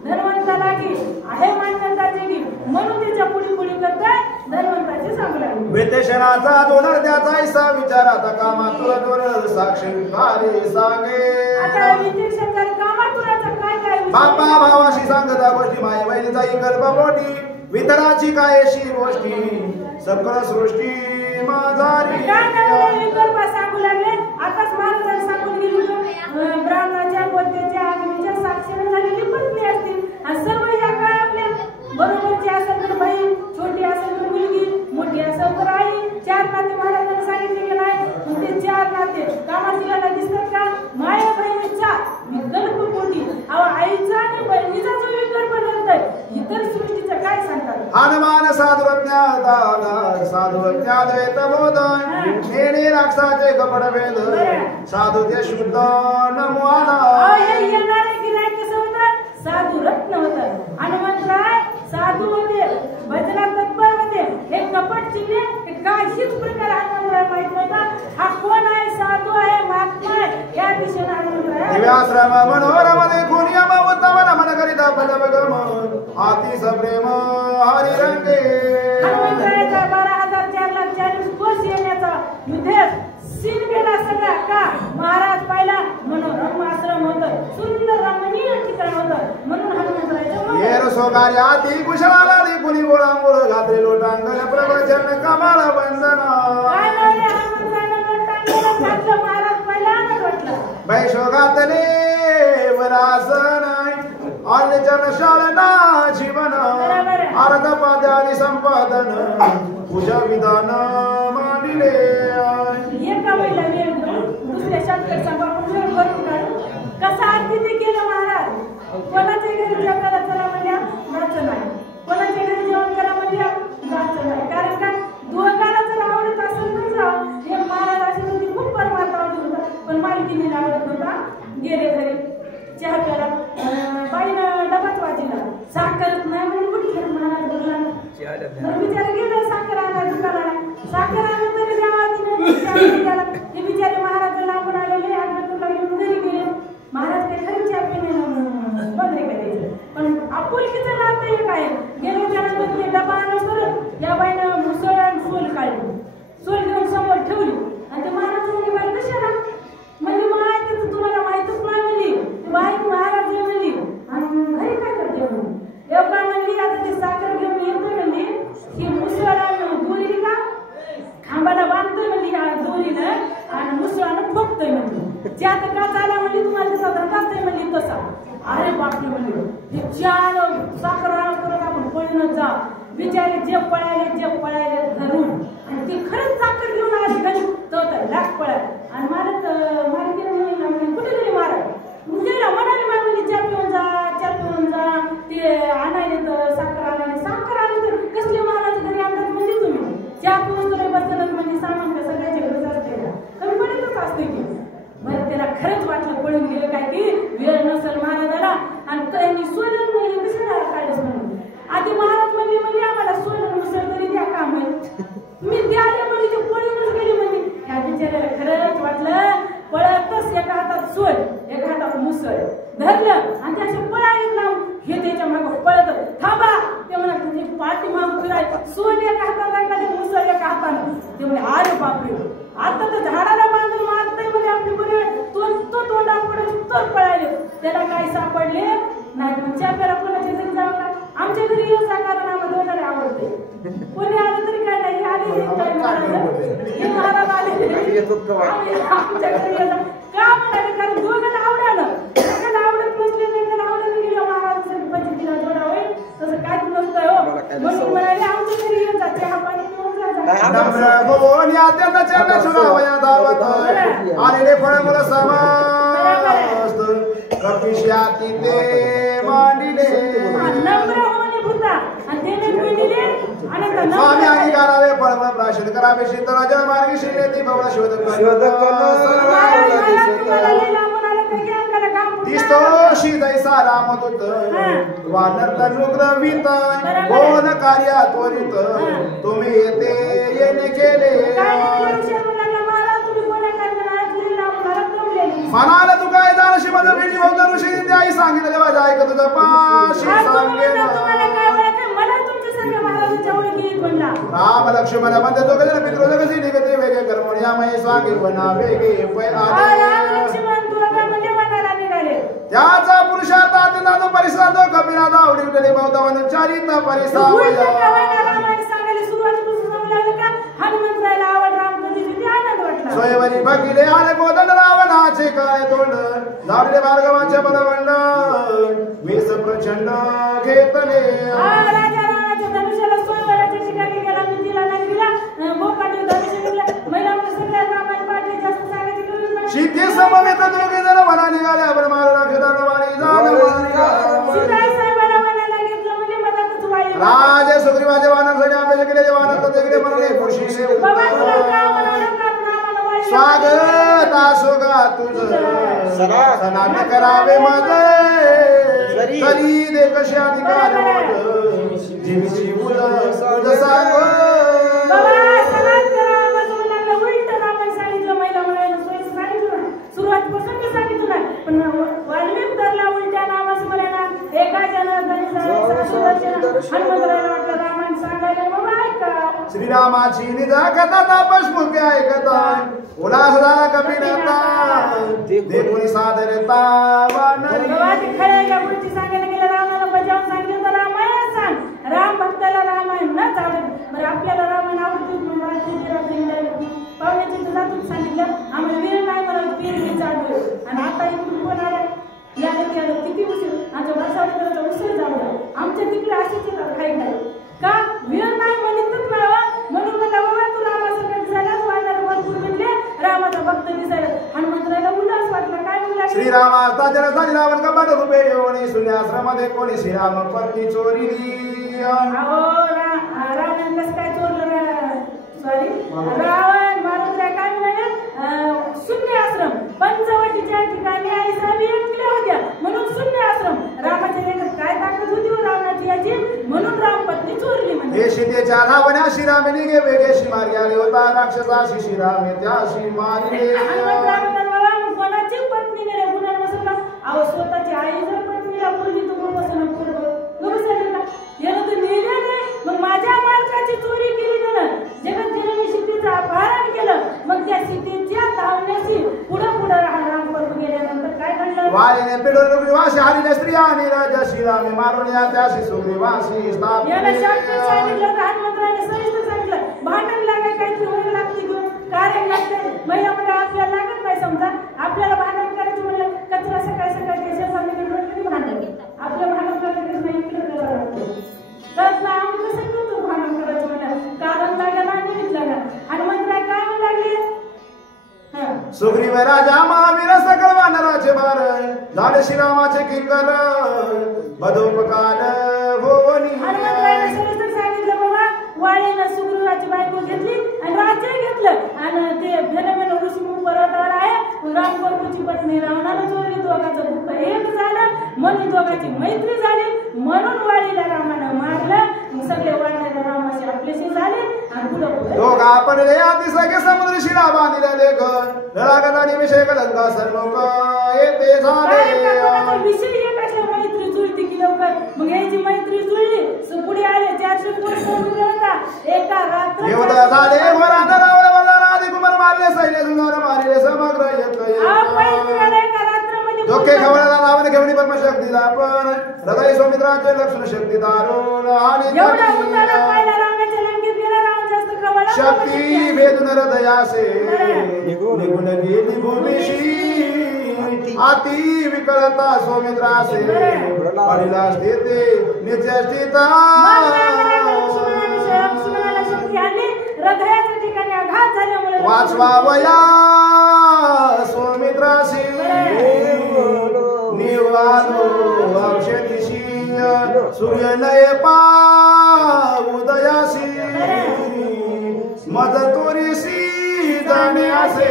धनवंताला की आहे मान्यताची की म्हणून त्याच्या पुढी पुढी करताय धनवंताची सांगला. विदेशनाचा दोनर त्याचा ऐसा विचाराता कामातुर दोर साक्षी कारे सांगे. आता विदेशकाला कामातुराचा काय काय बापा भावाशी सांगता गोष्टी माय बहिणीचा कल्प मोठी वितराची कायशी गोष्टी सकळ सृष्टी माझारी विकल्प सांगू लागले. आताच महाराजांनी सांगून गेले ब्राह्मणाच्या गोत्याच्या अग्नीच्या साक्षीने झालेली पत्नी असतील आणि सर्व या काय आपल्या बरोबरची असेल तर बहीण, छोटी असेल तर मुलगी, मोठी असेल तर आई. 4 नाते महाराजांनी सांगितले गेले आहे. ते 4 नाते कामाला दिसतात का? माया बहिणीचा विकल्प कोटी आईचा आणि बहिणीचा जो विकल्प नसतोय इतर सृष्टीचं काय सांगतात? हनुमान साधुज्ञाद्वैत बोध नेणे राक्षसाचे कपड वेद साधू ते शुद्ध नमो आला. येणारे गिरायक कसं होतं? साधू रत्न होतं. हनुमंतराय साधू होते, भजनात तत्पर होते. हे कपट चिन्हे हे काहीच प्रकार हनुमंतराय माहित नव्हता. हा कोण आहे? साधू आहे, महात्मा आहे. या दिशेने हनुमंतराय दिव्याश्रम मनोरम देखून यम उत्तम नमन करिता पदवगम आतिश प्रेम हरी रंगे. हनुमंतरायाचा 12,440 कोस येण्याचा युद्धेस सीन गेला सगळा का? महाराज पाहिला मनोरम आश्रम होतं, सुंदर रमणीय ठिकाण होतं. म्हणून हनुमंतरायाचं येर सोगार्याती कुशलाला दिपुनी गोळा मूळ घातले लोटांगण प्रवचन कमाल वंदन. काय नाव रे हनुमंतरायानं लोटांगण घातलं? महाराज पाहिला आनंद वाटला. बैशो घातले वरासन अर्जन शालना जीवन अर्ध पाद्यानी संपादन पूजा विधान मांडिले. एका वेळेला वेळ दुसऱ्या शब्दात सांगा वेळ भरून काढू. कसा अतिथी केलं महाराज? कोणाच्या घरी जेवणाला चला म्हणल्या जायचं नाही, कोणाच्या घरी जेवण करा म्हणल्या जायचं नाही. कारण का? दोघांना जर आवडत असेल तर जा. हे महाराज असे होते खूप परमार्थ आवडत होता, पण मालकीने आवडत होता. गेले घरी चहा प्याला, बाईनं डबाच वाजला, साखरच नाही म्हणजे कुठे महाराज बोलला बिचारे गेले साखर आणा दुकानाला. साखर आणून तरी द्यावा हे बिचारे महाराज लांबून आलेले घरी गेले. महाराज ते खरी चहा पिणे बंद करायचं, पण आपुलकीचं नातं हे काय? गेले त्यानंतर ते डबा आणून या बाईनं मुसळ आणि सोल काढली, सोल घेऊन समोर ठेवली आणि ते महाराज म्हणली बाई कशाला? म्हणजे माहिती तुम्हाला माहितच नाही म्हणली. बाई महाराज म्हणली आणि घरी काय करते म्हणून एवढा म्हणली आता ती साखर घेऊन येतोय म्हणली. ही मुसळ दोरी का खांबाला बांधतोय म्हणली दोरीनं आणि मुसळानं ठोकतोय म्हणली. ज्यात का चाला म्हणली तुम्हाला त्याचा धंदाच आहे म्हणली तसा. अरे बापरे म्हणली हे 4 साखर करत आपण पळूनच जा. बिचारे जे पळाले घरून आणि ते खरंच साखर घेऊन आले घरी तर लाख पळाले. आणि मालकीने म्हणली कुठे गेली महाराज? गेला म्हणाले म्हणली चहा पिऊन जा ते आणायले तर साखर आणायले तर कसले महाराज घरी आणतात म्हणजे तुम्ही चहा पिऊन तर बसतात म्हणजे सामान का सगळ्याच्या घरच असते का? कमी पडतच असते की. बरं त्याला खरंच वाटलं पळून गेलं काय की वेळ नसेल महाराजाला आणि त्यांनी सोडलं नाही कशाला काढलंच म्हणून. आधी महाराज म्हणजे आम्हाला सोडलं मुसळ तरी द्या काम आहे मी द्याले म्हणजे ते पळूनच गेली म्हणजे. ह्या बिचाऱ्याला खरंच वाटलं पळतच एका हातात सोड एका हातात मुसळ धरलं आणि त्याचे पळायला लावून हे त्याच्या मागं पळत थांबा. ते म्हणत तुझी पाठी माग फिराय सोड एका हातात मुसळ एका हातानं. ते म्हणे अरे बापरे आता तर झाडाला बांधून मारतय म्हणजे आपली बरी तो तोंडा पडून तर पळाले. त्याला काय सापडले नाही. चहा प्याला कोणाच्या घरी जावं का? आमच्या घरी येऊ कारण आम्हाला दोघांना आवडते. कोणी आलं तरी काय नाही आले हे महाराज आले आमच्या घरी का म्हणाले? कारण दोघांना आवडायला त्याला आवडत नसले नाही त्याला आवडत गेलं महाराजांसाठी पद्धतीला जोडा होईल तसं काहीच नसतं हो. म्हणून म्हणाले आमच्या घरी येऊन जाते हा पाणी पिऊन जायचा. आलेले फळ मुलं समस्त कपिशाती ते मांडिले. नम्र होणे भूता आणि देणे पिंडिले आणि स्वामी आगी करावे फळमळ प्राशद करावे शीतराजा मार्गी शिलेती भवळ शोध दिसतोशी दैसा रामदूत वानर तनुग्रवित कोण कार्या त्वरित तुम्ही येते येणे केले. मनाला तू काय दानशी मध्ये भेटी बहुधा ऋषी आई सांगितलं देवा ऐकत तुझं पाशी सांगेन. राम लक्ष्मण मध्ये तो कधी मित्र कशी निघते वेगळे कर्मणी आम्ही सांगे बना वेगे पै आले त्याचा पुरुषार्थ नादो परिसरात कपिनाथ आवडी उठले बहुधा चारित परिसर हनुमंतरायला बघिले आले गोदंड रावणाचे काय तोंड झाले भार्गवाचे बलवंड वीस प्रचंड घेतले राजा रामाच्या धनुष्याला स्वयंवराच्या ठिकाणी गेला मितीला लागला गोपाटी धनुष्य घेतला महिला सगळ्या रामाने पाठी जास्त सांगितलं शिती समवेत दोघे जण वना निघाल्या पण मारू राक्षसाला वाणी सीता साहेबाला वनाला घेतलं म्हणजे मनातच वाई राजे सुग्रीवाचे वानरसाठी अभ्यास केलेले वानर तर तिकडे म्हणाले खुशी बाबा तुला का म्हणालं कारण आम्हाला वाई स्वागत असो गा तुझं सनाट करावे मग तरी दे कशी अधिकार जीवीची मुलं तुझं सांग बाबा सलाद करा मग मुलांना उलट रामाने सांगितलं महिला म्हणायला सोयीचं सांगितलं सुरुवातपासून मी सांगितलं नाही पण वाल्मिक धरला उलट्या नामास म्हणायला एका जनार्दनी हनुमंतरायला वाटलं रामाने सांगायला बाबा ऐका श्रीरामाची निजा कथा तापसमुख ऐकता उल्हास झाला कपिलता देखुनी सादरता वानरी बाबा ते खरं या पुढची सांगायला गेलं रामाला बजावून सांगितलं तर रामायण सांग राम भक्ताला रामायण न आवडत बरं आपल्याला रामायण आवडतं पाहुण्याची तर जातून सांगितलं आम्हाला वेळ नाही म्हणत पेरणी चालू आणि आता इकडून कोण आलं याला केलं किती उशीर आमच्या वर्षावर उशीर जाऊ आमच्या तिकडे अशीच खाई खाई का वेळ नाही म्हणतच नाही म्हणून म्हणलं बाबा तू रामासारखा दिसायलाच वाढणार भरपूर भेटले रामाचा भक्त दिसायला हनुमंतरायला उल्हास वाटला काय म्हणला श्रीरामा जन झाली रावण कपाट रुपे येऊन शून्याश्रमामध्ये कोणी श्रीराम पत्नी चोरीली अहो रावण कसं काय चोरलं सॉरी रावण मारून काय म्हणाले शून्य आश्रम पंचवटीच्या ठिकाणी आई साहेब एकट्या होत्या म्हणून शून्य आश्रम रामाच्या वेगात काय ताकद होती रावणाची याची म्हणून राम पत्नी चोरली म्हणजे हे सीतेच्या धावण्या श्रीरामे निघे वेगेशी मार्गी आले होता राक्षसाशी श्रीरामे त्याशी मारले कोणाची पत्नी नाही गुन्हा बसत का अहो स्वतःची आई जर पत्नीला बोलली तर मग बसणं पूर्ण बसलं का यानं तर नेले नाही मग माझ्या मालकाची चोरी केली ना जगत जननी सीतेचं अपहरण केलं मग त्या सीतेच्या धावण्याची पुढं राम करून गेल्यानंतर काय घडलं वालीने पिडून वाशी हरीने स्त्रिया आणि राजा श्रीरामे मारून या त्याशी सुग्रीवाशी स्थापित याला शास्त्र सांगितलं हनुमंतराने सविस्तर सांगितलं भांडण लागाय काहीतरी होईल लागते घेऊन कार्य लागते महिला म्हणजे आपल्याला लागत नाही समजा आपल्याला भांडण करायचं म्हणलं कचरा सकाळी सकाळी त्याच्या भांडण आपलं भांडण करायचं नाही कळत नाही आम्ही कसं करतो भांडण करायचं म्हणलं कारण लागायला निमित्त लागा हनुमंतराय काय म्हणू लागले सुग्रीव राजा महावीर सकळ वानराचे बार झाले श्रीरामाचे किंकर बधोपकाल भोवनी हनुमंतरायने सविस्तर सांगितलं बाबा वाळीनं सुग्रीवाची बायको घेतली आणि राज्य घेतलं आणि ते फेनमेन ऋषीमुख पर्वतावर आहे रामप्रभूची पत्नी रावणाला चोरली दोघांचं दुःख एक झालं म्हणून दोघांची मैत्री झाली म्हणून वाळीला रामानं मारलं सगळे वाढणारे रामाशी आपलेशी झाले आणि पुढं दोघा पडले अति सगळे समुद्र शिरा बांधिले घर लढागतानी विषय कलंका सर्व येते झाले विषय एक अशा मैत्री जुळती की लवकर मग याची मैत्री जुळली पुढे आले 400 वर्ष समुद्र होता एका रात्र एवढा झाले वरात रावण आदि कुमार मारले सैन्य सुंदर मारले समग्र एका रात्रमध्ये डोके खवळला रावण घेऊन परमशक्तीला पण हृदय सौमित्राचे लक्षण शक्ती दारुण आणि एवढा उतारा पाहिला रामाच्या लंकेत गेला रावण जास्त खवळला शक्ती भेदून हृदयासे निघून गेली भूमीशी अति विकलता सौमित्रासे पडिला स्थिती नित्य स्थिता हृदयाच्या ठिकाणी आघात झाल्यामुळे वाचवावया सौमित्राशी निवालो औषधीशी सूर्यनय उदयाशी मदतुरीशी जाण्यासे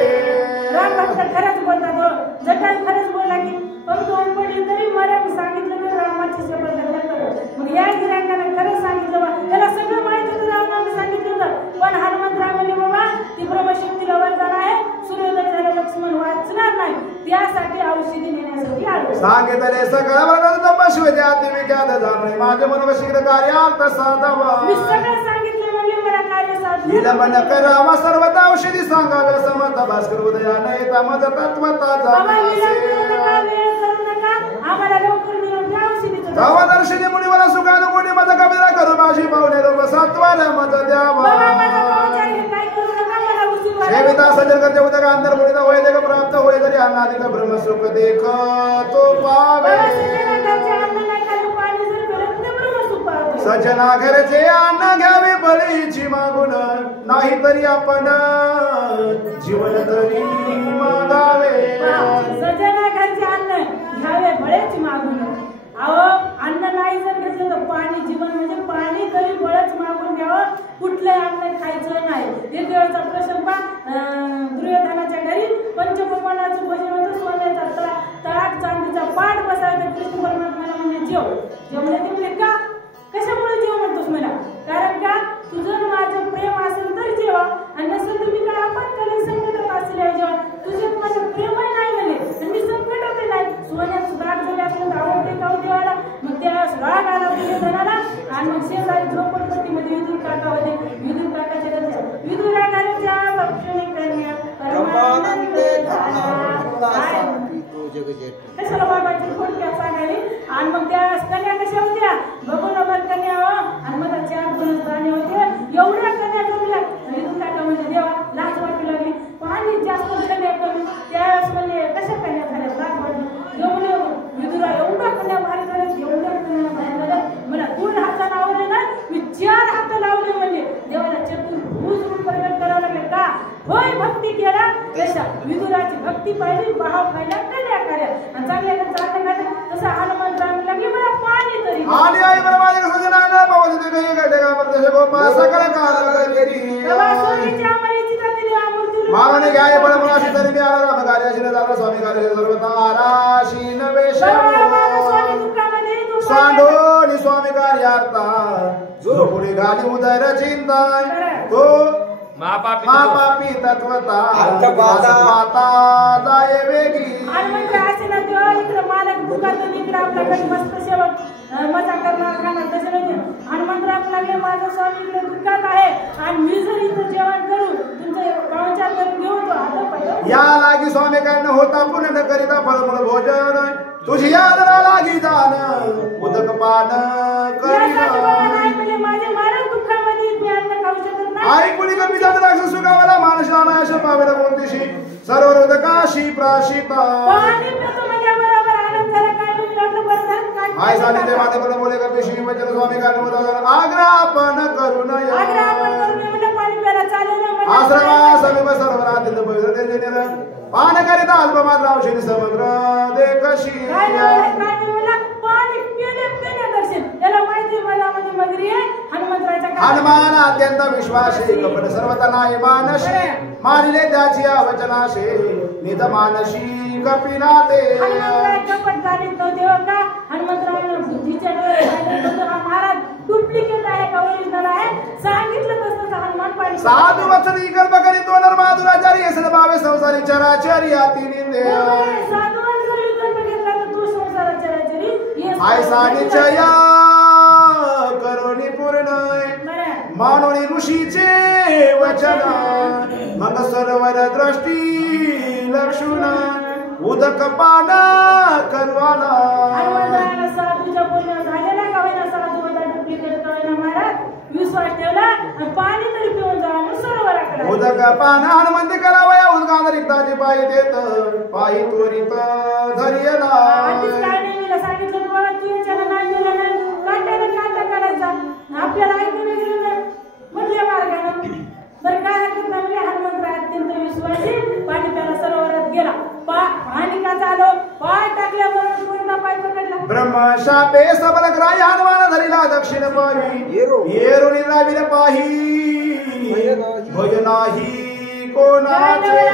खरंच बोलतात जटाल खरंच बोलला की पण दोन पडली तरी मरण सांगितलं तर रामाची शपथ मग या गिरायकाने खरंच सांगितलं बा त्याला सगळं माहिती होतं रावणाने सांगितलं होतं पण हनुमंतराय म्हणजे बाबा ती ब्रह्मशक्तीला वरदान आहे सूर्योदय झाले लक्ष्मण वाचणार नाही त्यासाठी औषधी नेण्यासाठी आलो सांगितले सगळं वर्णन तपस्वी अति विख्यात जाणे माझे मन शीघ्र कार्यात साधावा मी सगळं सांगितलं म्हणजे मला कार्य साधलं विलंबन करावा सर्वता औषधी सांगाव्या समता भास्कर उदया नाही तमज तत्वता आम्हाला लवकर तवा दर्शनी मुनिवरा सुखानुकोटी मत कबिरा करू भाषी पाहुणे लोक सत्वान मत द्यावा सेवित करिता सजल करते उदक अंतर बोलिता होय देख प्राप्त होय तरी अन्नादिक ब्रह्म सुख देख तो पावे सजना घरचे अन्न घ्यावे बळीची मागून नाही तरी आपण जीवन तरी मागावे सजना घरचे अन्न घ्यावे बळीची मागून अहो अन्न नाही जर घेतलं तर पाणी जीवन म्हणजे पाणी तरी बळच मागून घ्यावं कुठलंही अन्न खायचं नाही एक वेळचा प्रसंग दुर्योधनाच्या घरी पंचपक्वान्नाचं भोजन होतं सोन्याचा ताट चांदीचा पाट बसायचा कृष्ण परमात्म्याला म्हणजे जेवले ते म्हणजे का कशामुळे जेव म्हणतोस मला कारण का तुझं माझं प्रेम असेल तर जेवा आणि नसेल तर मी काय आपत्कालीन संकटात असले जेव्हा तुझ्यात माझं प्रेमही नाही म्हणे मी संकटात नाही सोन्याचं दाट जरी असलं तर आवडते खाऊ देवाला मग त्या राग आला दुर्योधनाला आणि मग शेजारी झोपडपट्टीमध्ये विदुर काका होते विदुर काकाच्या घरच्या विदुराच्या भक्षणे करण्या कशाला बाबाची थोडक्यात सांगायली आणि मग त्या कन्या कशा होत्या बघून कन्या आणि मला 4 बोनस दाणे होते एवढ्या कन्या जमल्या विदुर काका म्हणजे देवा लाज वाटू लागली पाणी जास्त कन्या कमी त्यावेळेस म्हणजे कशा कन्या झाल्या लाज वाटली एवढे विदुरा एवढ्या कन्या भारी झाल्या एवढ्या कन्या भारी झाल्या मला 2 हात लावले ना मी 4 हात लावले म्हणजे देवाला चतुर्भुज रूप प्रकट करावं लागले का होय भक्ती केला तशा विदुराची भक्ती पाहिली भाव पाहिला कन्या कार्य आणि चांगल्या चांगल्या तसं हनुमान राम लागले मला पाणी तरी आणि आई बरोबर सजनाना पावत ते गडे का परदेश गोपा सकल काल करी सोनीच्या मरीची तरी अमृत मावने गाय बळमराशी तरी मी आला राम कार्याशी दादा स्वामी कार्य सर्व ताराशी नवेश सांडोनी स्वामी कार्यार्था जो पुढे गाली उदर चिंता तो महापापी तत्वता माता जाय वेगळी आणि म्हणजे असे ना तेव्हा इकडे मालक दुकानात इकडे आपल्याकडे मस्त सेवक मजा करणार खाणार तसे नाही हनुमंतराव लागले माझा स्वामी इकडे दुकान आहे आणि मी जर इथं जेवण करू तुमचं पाहुणचार करून घेऊ तो आता पाहिजे या लागी स्वामी करणं होता पुण्य न करिता फळमुळ भोजन तुझी याद लागी जाण उदक पान करी माझ्या मालक दुःखामध्ये मी अन्न खाऊ शकत नाही आई कुणी कमी जात राक्षस सुखावला मानसाला अशा पावेला कोणतीशी सर्व उदकाशी प्राशिता पाणी पितो म्हणजे बरोबर आनंद झाला काय मी लागलं बरं काय आई सांगितले माते पण बोले का पेशी वचन स्वामी कारण होता आग्रहपण करू नये आग्रहपण करू नये म्हणजे पाणी प्यायला चालेल ना आश्रमा समीप सर्व अत्यंत पवित्र तेजनेर पान करिता अल्पमात्र औषधी समग्र देखशी काय मला पाणी पिणे दर्शन याला माहिती मला मध्ये मगरी आहे हनुमंतराच्या हनुमान अत्यंत विश्वासी कपट सर्वता नाही मानशी मानिले त्याची वचनाशे निध मानशी कपिनाते हनुमंतराय कपट करीत नव्हते हो का हनुमंतरायला बुद्धीच्या डोळे महाराज डुप्लिकेट आहे का ओरिजिनल आहे सांगितलं तसं हनुमान पाणी साधू वचन विकल्प करी दोन माधुराचारी येसन भावे संसारी चराचरी आती निंदे साधू जर विकल्प घेतला तर तू संसाराचराचरी आई सानिचया करोनी पूर्ण मानोनी ऋषीचे वचन मग सरोवर दृष्टी लक्षुण उदक पान करवाला साधूच्या बोलण्या झालेला का होईना साधू होता डुप्लिकेट का होईना महाराज विश्वास ठेवला आणि पाणी तरी पिऊन जावा मग सरोवराकडे उदक पान हनुमंत करावया उदकान रिक्ताची पायी देत पायी त्वरित धरियला आधीच काय नाही मला सांगितलं की बाबा तू याच्याला नाही दिला नाही काट्याने काटा काढायचा आपल्याला ऐकून गेलं नाही म्हणजे मार्गाने बरं काय हरकत नाही हनुमंतराय अत्यंत विश्वासी पाणी प्यायला सरोवरात गेला पाणी का झालं पाय टाकल्याबरोबर कोणता पाय पकडला ब्रह्मशापे सबल ग्राह्य हनुमान धरिला दक्षिण पावी येरुनी राविल पाही भय नाही कोणाचे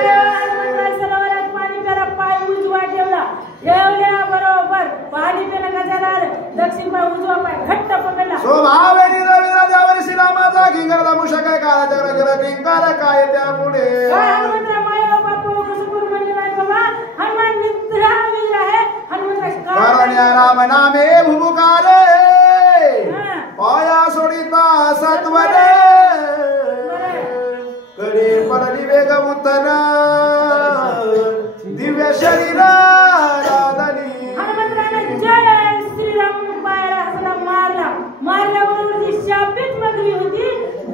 सरोवरात पाणी प्यायला पाय उजवा ठेवला ठेवल्याबरोबर पाणी पिणं का झालं दक्षिण पाय उजवा पाय घट्ट पकडला स्वभावे निरवी राजावर श्रीरामाचा किंकर मुषक काळाच्या रगर किंकर काय त्या पुढे हनुमंतराय माया बापू सुकुर म्हणजे नाही बाबा हनुमान निद्रा मिळला आहे हनुमंतराय करण्या राम नामे भूमुकारे पाया सोडिता सत्वरे कडे परली वेग उत्तर दिव्य शरीर हनुमंतरायने जय श्रीराम पायाला हसला मारल्याबरोबर जी शापित मगरी होती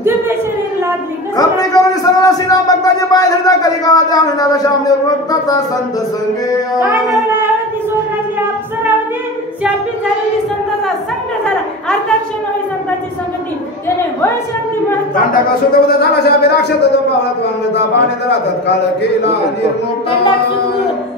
दिव्य शरीर लागली कपडे करून सर्व श्रीराम भक्तांचे पाय धरता मिळाला श्याम निर्मुक्ताचा संत संगे काय ती स्वर्गाची अप्सरा होती शापित झालेली संताचा संग झाला अर्धाक्षण होई संताची संगती त्याने होय शांती महत्व दांडा सुख उद्या झाला शापी राक्षस तो पावलात वांगता पाणी राहतात काळ केला निर्मुक्ता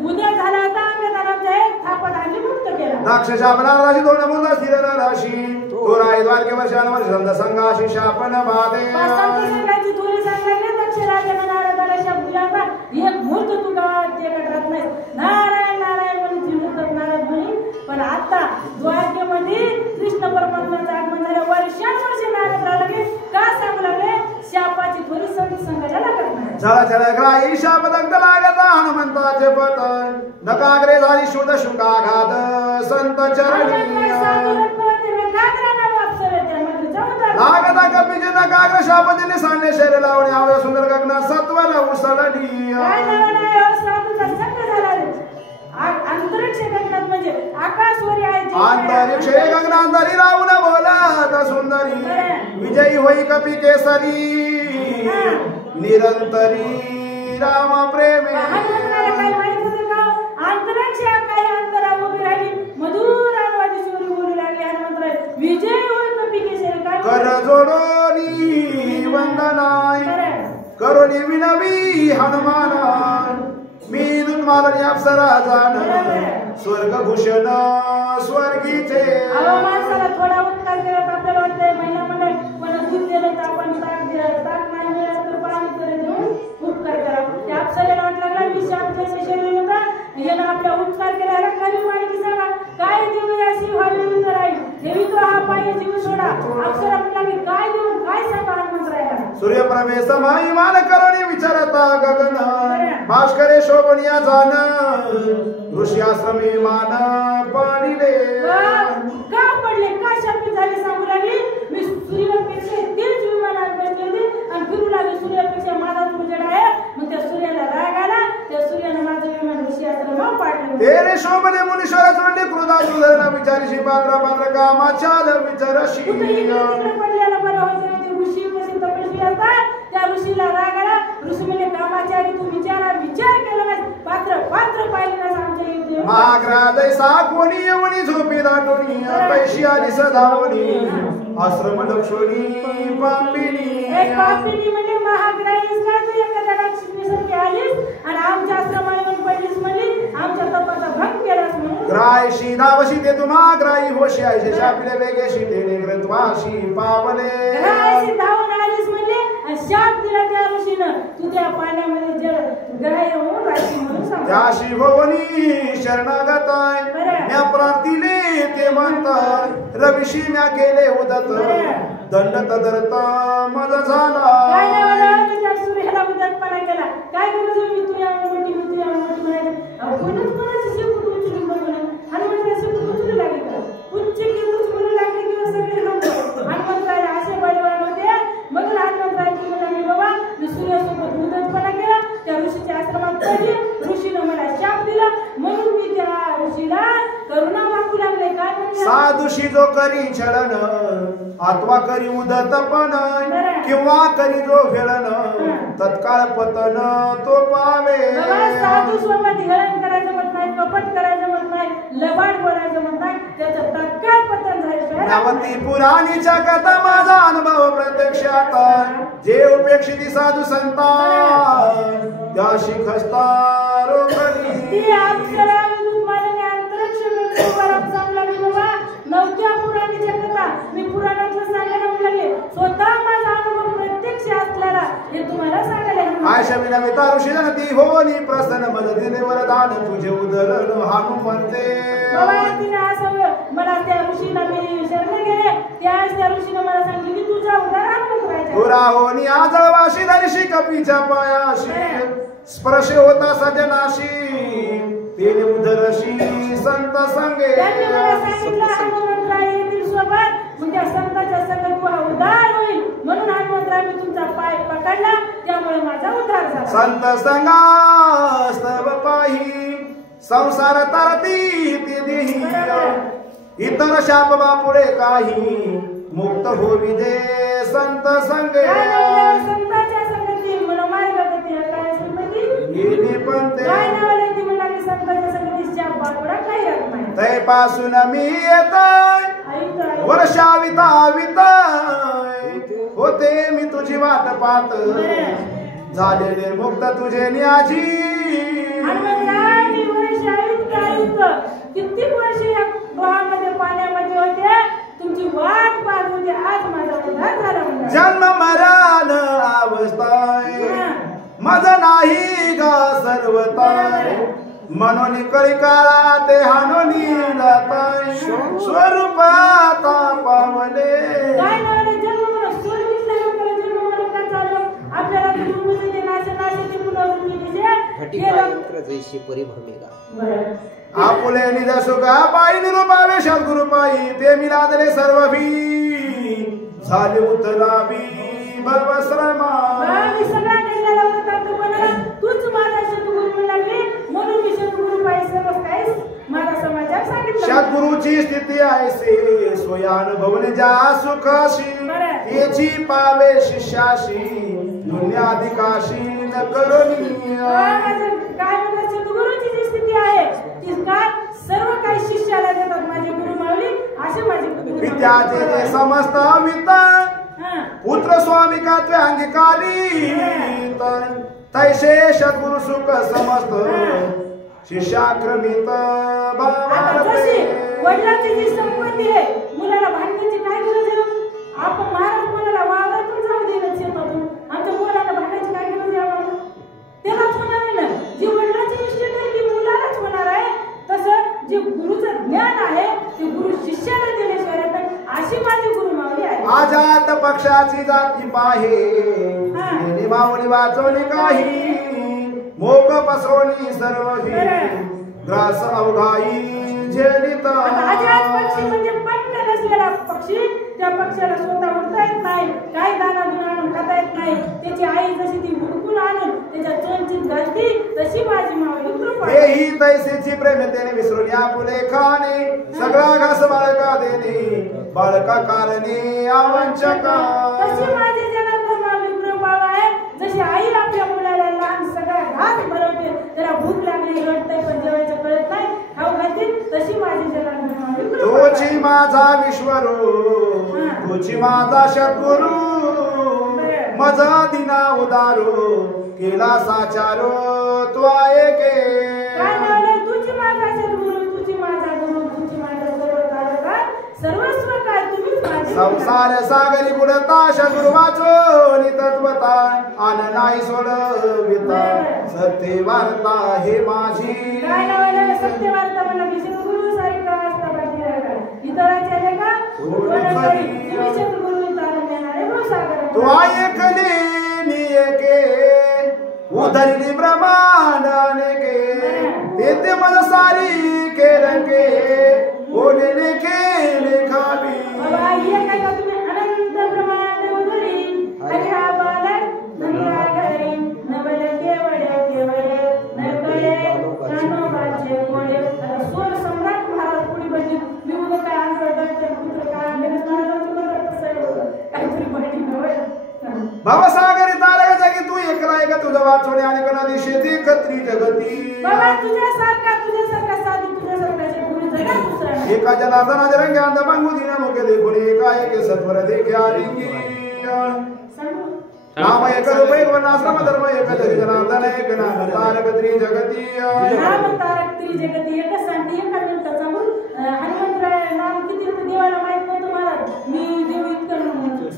उद्या झाला होता अंगदाराचा एक थापट आणि मुक्त केला राक्षस आपला राशी दोन मुलं स्थिर राशी तो राय द्वारके वर्षांवर संत संघाशी शापन बाधे संत संघाची थोडी सांगितले दक्ष राजाने नारदाला शाप दिला होता एक मूर्त तू गावात ते कटत नाही नारायण नारायण म्हणून चिंतत नारद म्हणी पण आता द्वारकेमध्ये कृष्ण परमात्म्याचं आगमन झालं वर्षानुवर्षे नारदला लगे का सांगू लागले शापाची थोडी संत संघाला लागत नाही चला चला ग्राही शाप दग्ध लागता हनुमंताचे पत नकाग्रे झाली शुद्ध शुकाघात संत चरणी लागता कपीचे नकाग्र शाप दिले सांडे शरीर लावणे आवडे सुंदर गगना सत्वला उसळली अंतरिक्ष गगनात म्हणजे आकाशवरी आहे अंतरिक्ष गगनांतरी राहून बोलत सुंदरी विजयी होई कपी केसरी निरंतरी राम प्रेमे अंतरिक्ष काही अंतरा उभी राहिली मधुर आवाजी सुरू बोलू लागले हनुमंतराय विजय होई कपी केसरी कर जोडोनी वंदनाय करोनी विनवी हनुमान मी मालनी अप्सरा जाण स्वर्गभूषण स्वर्गीचे माणसाला थोडा उत्तर केला तर आपल्याला वाटतंय महिला मंडळ पण दूध दिलं तर आपण ताक दिलं ताक नाही मिळालं तर पाणी करेल उपकार करा त्या अप्सरेला वाटलं लागला मी शाप शरीर होता यानं आपल्या उपकार केला खरी माहिती सांगा काय देऊ अशी व्हावी उत्तर आहे देवी तो हा पाय जीव सोडा अप्सरा म्हटला की काय देऊ काय सांगा हनुमंतरायाला सूर्यप्रभे समाई मान करोनी विचारता गगन भास्करे शोभनिया जाण ऋषी आश्रमी मान पाणीले का पडले का शापित झाले सांगू लागली मी सूर्यापेक्षा तेच विमानात बसले होते आणि फिरू लागले सूर्यापेक्षा माझा उजेड आहे मग त्या सूर्याला राग आला त्या सूर्याने माझं विमान ऋषी आश्रमात पाडलं तेरे शोभने मुनीश्वर चंडी क्रोधा सुधरण विचारशी पात्र पात्र कामाचाल विचारशी पडल्याला बरं होते ऋषी कसे तपस्वी असतात त्या ऋषीला राग आला ऋषी म्हणजे कामाचारी तू विचार केला नाही पात्र पात्र पाहिलं नाही आमच्या युद्ध महाग्रादय साकोनी येऊनी झोपी दाटोनी पैशी आली सदावनी आश्रम लक्ष्मी पापिनी एक पापिनी म्हणजे महाग्राहीस का तू एखाद्या लक्ष्मीसारखी आलीस आणि आमच्या आश्रमात येऊन पडलीस म्हणली आमच्या तपाचा भंग केलास म्हणून ग्रायशी धावशी ते तुम्हा ग्राही होशी आयशे शापिले वेगेशी ते ग्रंथवाशी पावले ग्राहीशी धावून आलीस म्हणले आणि शाप दिला त्या ऋषीनं तू त्या पाण्यामध्ये जल ग्राही होऊन राशी म्हणून सांग त्याशी भवनी शरणागताय म्या प्रांतिले ते म्हणताय रविशी म्या केले उदत दंड तदरत मज झाला काय नाही त्या सूर्याला उदतपणा केला काय गरज होती तू या मोठी म्हणायची कोणच कोणाची शेपूट उचलून बघून हनुमंतराय शेपूट उचलू लागली का उच्च कीर्तूच म्हणू लागली किंवा सगळे लोक हनुमंतराय असे बलवान होते मग हनुमंतराय की म्हणाले बाबा मी सूर्यासोबत उदतपणा केला त्या ऋषीच्या आश्रमात पडली ऋषीनं मला शाप दिला म्हणून मी त्या ऋषीला करुणा मागू लागले काय म्हणजे साधुशी जो करी छळन अथवा करी उदतपण किंवा करी जो भेळन तत्काळ पतन तो पावे साधू सोबत हेळण करायचं मत नाही कपट करायचं मत नाही लबाड बोलायचं मत नाही त्याचं तत्काळ पतन झालं नवती पुराणीच्या कथा माझा अनुभव प्रत्यक्षात जे उपेक्षिती साधू संता त्याशी खस्ता रोखली ती अप्सरा विद्युत मालने अंतरिक्ष गगनावर सांगला की बाबा नवत्या पुराणीच्या कथा मी पुराणातलं सांगायला लागले स्वतः माझा अनुभव प्रत्यक्ष असलेला हे तुम्हाला सांगायला आयशा विना मिता ऋषी ती होनी प्रसन्न मदतीने वरदान तुझे उदरण हनुमंते बाबा तिने असं मला त्या ऋषीला मी शरण गेले त्यावेळेस त्या ऋषीने मला सांगितले की तुझा उदाहरण करायचं पुरा होनी आजळवाशी दर्शी कपीच्या पायाशी स्पर्श होता सजनाशी तेने उदरशी संत संगे त्यांनी मला सांगितलं हनुमंतराय येतील सोबत म्हणजे संताच्या संगत तू उद्धार होईल म्हणून हनुमंतराय मी तुमचा पाय पकडला त्यामुळे माझा उद्धार झाला संत संगास्तव पाही संसार तरती ते देही इतर शाप बापुडे काही मुक्त होवी दे संत संगे संताच्या संगती मनोमार्ग गती काय संगती येणे तैपासून मी येतोय वर्षावितावित होते मी तुझी वाट पाहत झालेले मुक्त तुझे न्याजी कित्येक वर्ष या डोहामध्ये पाण्यामध्ये होते तुमची वाट पाहत होते आज माझा उद्धार झाला जन्म मरण अवस्थाय माझा नाही गा सर्वताय मनोनी कळिकाला ते हानोनी जाताय स्वरूपाता पावले काय नावाने जन्म आपल्याला जैशी परिभ्रमेगा आपुले निज सुखा पायी निरूपावे सद्गुरुपायी ते मिलादले सर्व भी झाले उतरावी भवश्रमा सगळा केलेला होता तो म्हणाला तूच माझा सद्गुरू लागले म्हणून मी सद्गुरू पायी सर्व काही माझा समाचार सांगितला सद्गुरूची स्थिती ऐसे स्वयानुभवने ज्या सुखाशी तेची पावे शिष्याशी दुनियाधिकाशी न करोनी काय म्हणतात सद्गुरूची जी स्थिती आहे ती काय सर्व काही शिष्याला देतात माझे गुरु माऊली असे माझे विद्याचे जे समस्त विता पुत्र स्वामी का त्वे अंगीकारी तैसे सद्गुरु सुख समस्त शिष्याक्रमित वडिलांची जी संपत्ती आहे मुलाला भांडण्याची काय गरज आहे आपण महाराज मुलाला वावरातून जाऊ देण्यात शेतातून आमच्या मुलाला भांडण्याची काय गरज आहे आम्हाला त्यालाच होणार आहे ना जी वडिलांची निश्चित आहे ती मुलालाच होणार आहे तसं जे गुरुचं ज्ञान आहे ते गुरु शिष्याला दिल्याशिवाय नाही अशी माझी गुरु माऊली आहे आजात पक्षाची जाती पाहे माऊली वाचवली काही मोक पसवणी सर्व ग्रास अवघाई झेलित आजाद पक्षी म्हणजे पंख नसलेला पक्षी त्या पक्षाला स्वतः उडता येत नाही काही दाना दुना आणून खाता येत नाही त्याची आई जशी ती हुडकून आणून त्याच्या चोंचीत घालती तशी माझी माऊली कृपा हेही तैसेची प्रेमतेने विसरून आपुले खाणे सगळा घास बाळका देणे बाळका कारणे आवंचका तशी माझी जनार्दन माऊली कृपा आहे जशी आई आपल्या मुलाला लहान सगळा घास भरवते त्याला भूक लागली रडते पण जेवायचं कळत नाही खाऊ घालते तशी माझी जनार्दन माऊली कृपा तोची माझा विश्वरूप तुझी माझा सद्गुरु मजा दिना उदारो केला साचारो तो आहे के काय नावले तुझी माझा सद्गुरु तुझी माझा गुरु तुझी माझा सर्वस्व काय तुम्हीच माझे संसार सागरी बुडता सद्गुरु वाचो नितत्वता आन नाही सोडविता सत्य वार्ता हे माझी काय नावले सत्य वार्ता मला सद्गुरु सारखा असता पाहिजे इतरांच्या लेखा कोणाकडे तुम्ही सद्गुरु तारण देणारे सागर तो ऐकली नियके उधरली ब्रह्मांडाने के तेथे मन सारी केरके ओलेले केले खावी बाबा ये काय का तुम्ही अनंत ब्रह्मांड उधरी अख्या बालक नंदागरी नवल केवळे केवळे नकळे कानोबाचे कोळे सोर सम्राट महाराज पुढे बसले मी मग काय आणलं त्या पुत्र काय आणलं काहीतरी बहिणी नव्हे भवसागरी तारक जागी तू एकला एक तुझा वाचवणे आणि कणादी शेती कत्री जगती बाबा तुझ्यासारखा साधू तुझ्यासारखा गुरु जगा दुसरा एका जनार्दनाच्या रंग्यांत बांगू दिना मुखे देखून एका एक सत्वर देखे आलिंगी नाम एक रूपे वर्णाश्रम धर्म एक जरी जनार्दन एक नाम तारक त्री जगती नाम तारक त्री जगती एक सांगते एका मिनिटाचा हनुमंतराय नाम किती होतं देवाला माहित नव्हतं मला मी देव इतकं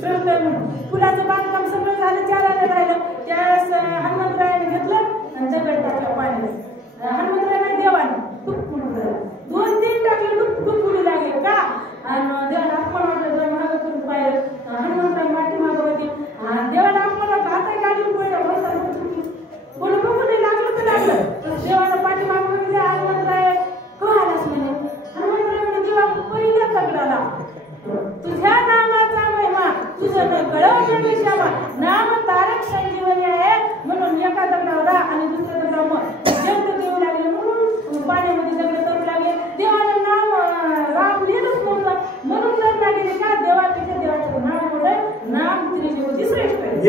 श्रेष्ठ म्हणून फुलाचं बांधकाम सगळं झालं 4 आणे राहिलं त्यावेळेस हनुमंतरायाने घेतलं आणि दगड टाकलं पाण्यात हनुमंतरायाने देवाने खूप पुढे 2-3 टाकले खूप पुढे लागले का आणि देवाला अपमान वाटलं जर मागं करून पाहिलं हनुमंतराय माटी मागं होती देवाला अपमान वाटलं आता गाडी कोणी बघून लागलं तर लागलं देवाला पाठी मागं गेले हनुमंतराय का आलास म्हणे हनुमंतराय म्हणे देवा पहिल्या तगडाला तुझ्या नामाचा महिमा तुझं कळवण्यापेक्षा नाम तारक संजीवनी आहे म्हणून एका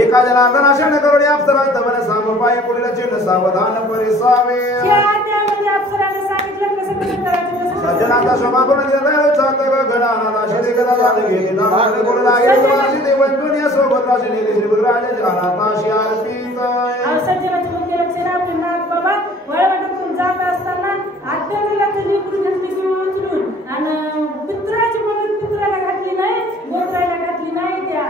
एका जनार्दना शरण करुणे अप्सरा तवन सामपाय पुढील चिन्ह सावधान परिसावे या अध्यायामध्ये अप्सराने सांगितलं कसं कसं करायचं कसं सज्जनाचा समापन निर्णय चालत गणाना श्री गणा जात गेले नाम बोल लागे वासी देवन दुनिया सोबत राशी नेली श्री बुद्राज जनाताशी अर्पित सज्जनाचे मुख्य लक्षण पुन्हा बाबा वळवटातून जात असताना आत्याला लिकून घातली किंवा उचलून आणि पित्राची मदत पित्राला घातली नाही गोत्राला घातली नाही त्या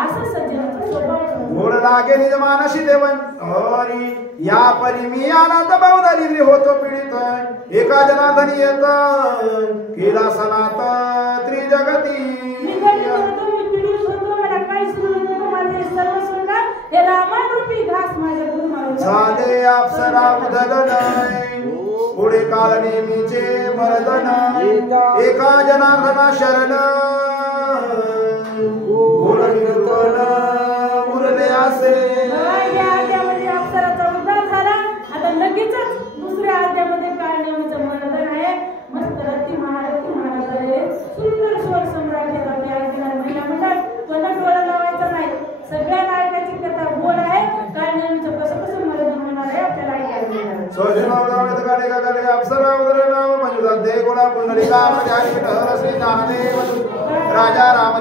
असं सज्जनाचा स्वभाव बोल लागे निजमानशी देवन हरी या परी मी आनंद बहुदली होतो पीडित एका जनार्दनी येत केला सनात त्रिजगती मी पीडित होतो मला काही सुरू नव्हतं माझे सर्वस्व हे रामारूपी घास माझ्या गुरुमारून झाले अप्सरा उधलन पुढे काल नेमीचे मर्दन एका जनार्दना शरण मुरले असे या अध्यायामध्ये अप्सराचा उद्धार झाला आता लगेचच दुसऱ्या अध्यायामध्ये काळनेमीचं मर्दन आहे मस्त रती महाराजाने सुंदर स्वर सम्राट हे आपल्या ऐकणार महिला मंडळ पण डोळा लावायचा नाही सगळ्या नायकाची कथा बोल आहे काळनेमीचं कसं कसं मर्दन होणार आहे आपल्याला ऐकायला मिळणार सोजनावदावत गाणे गाणे अप्सरा उदरनाव मंजुळा देगोळा पुंडलिका प्रजापती हर श्री नामदेव राजा राम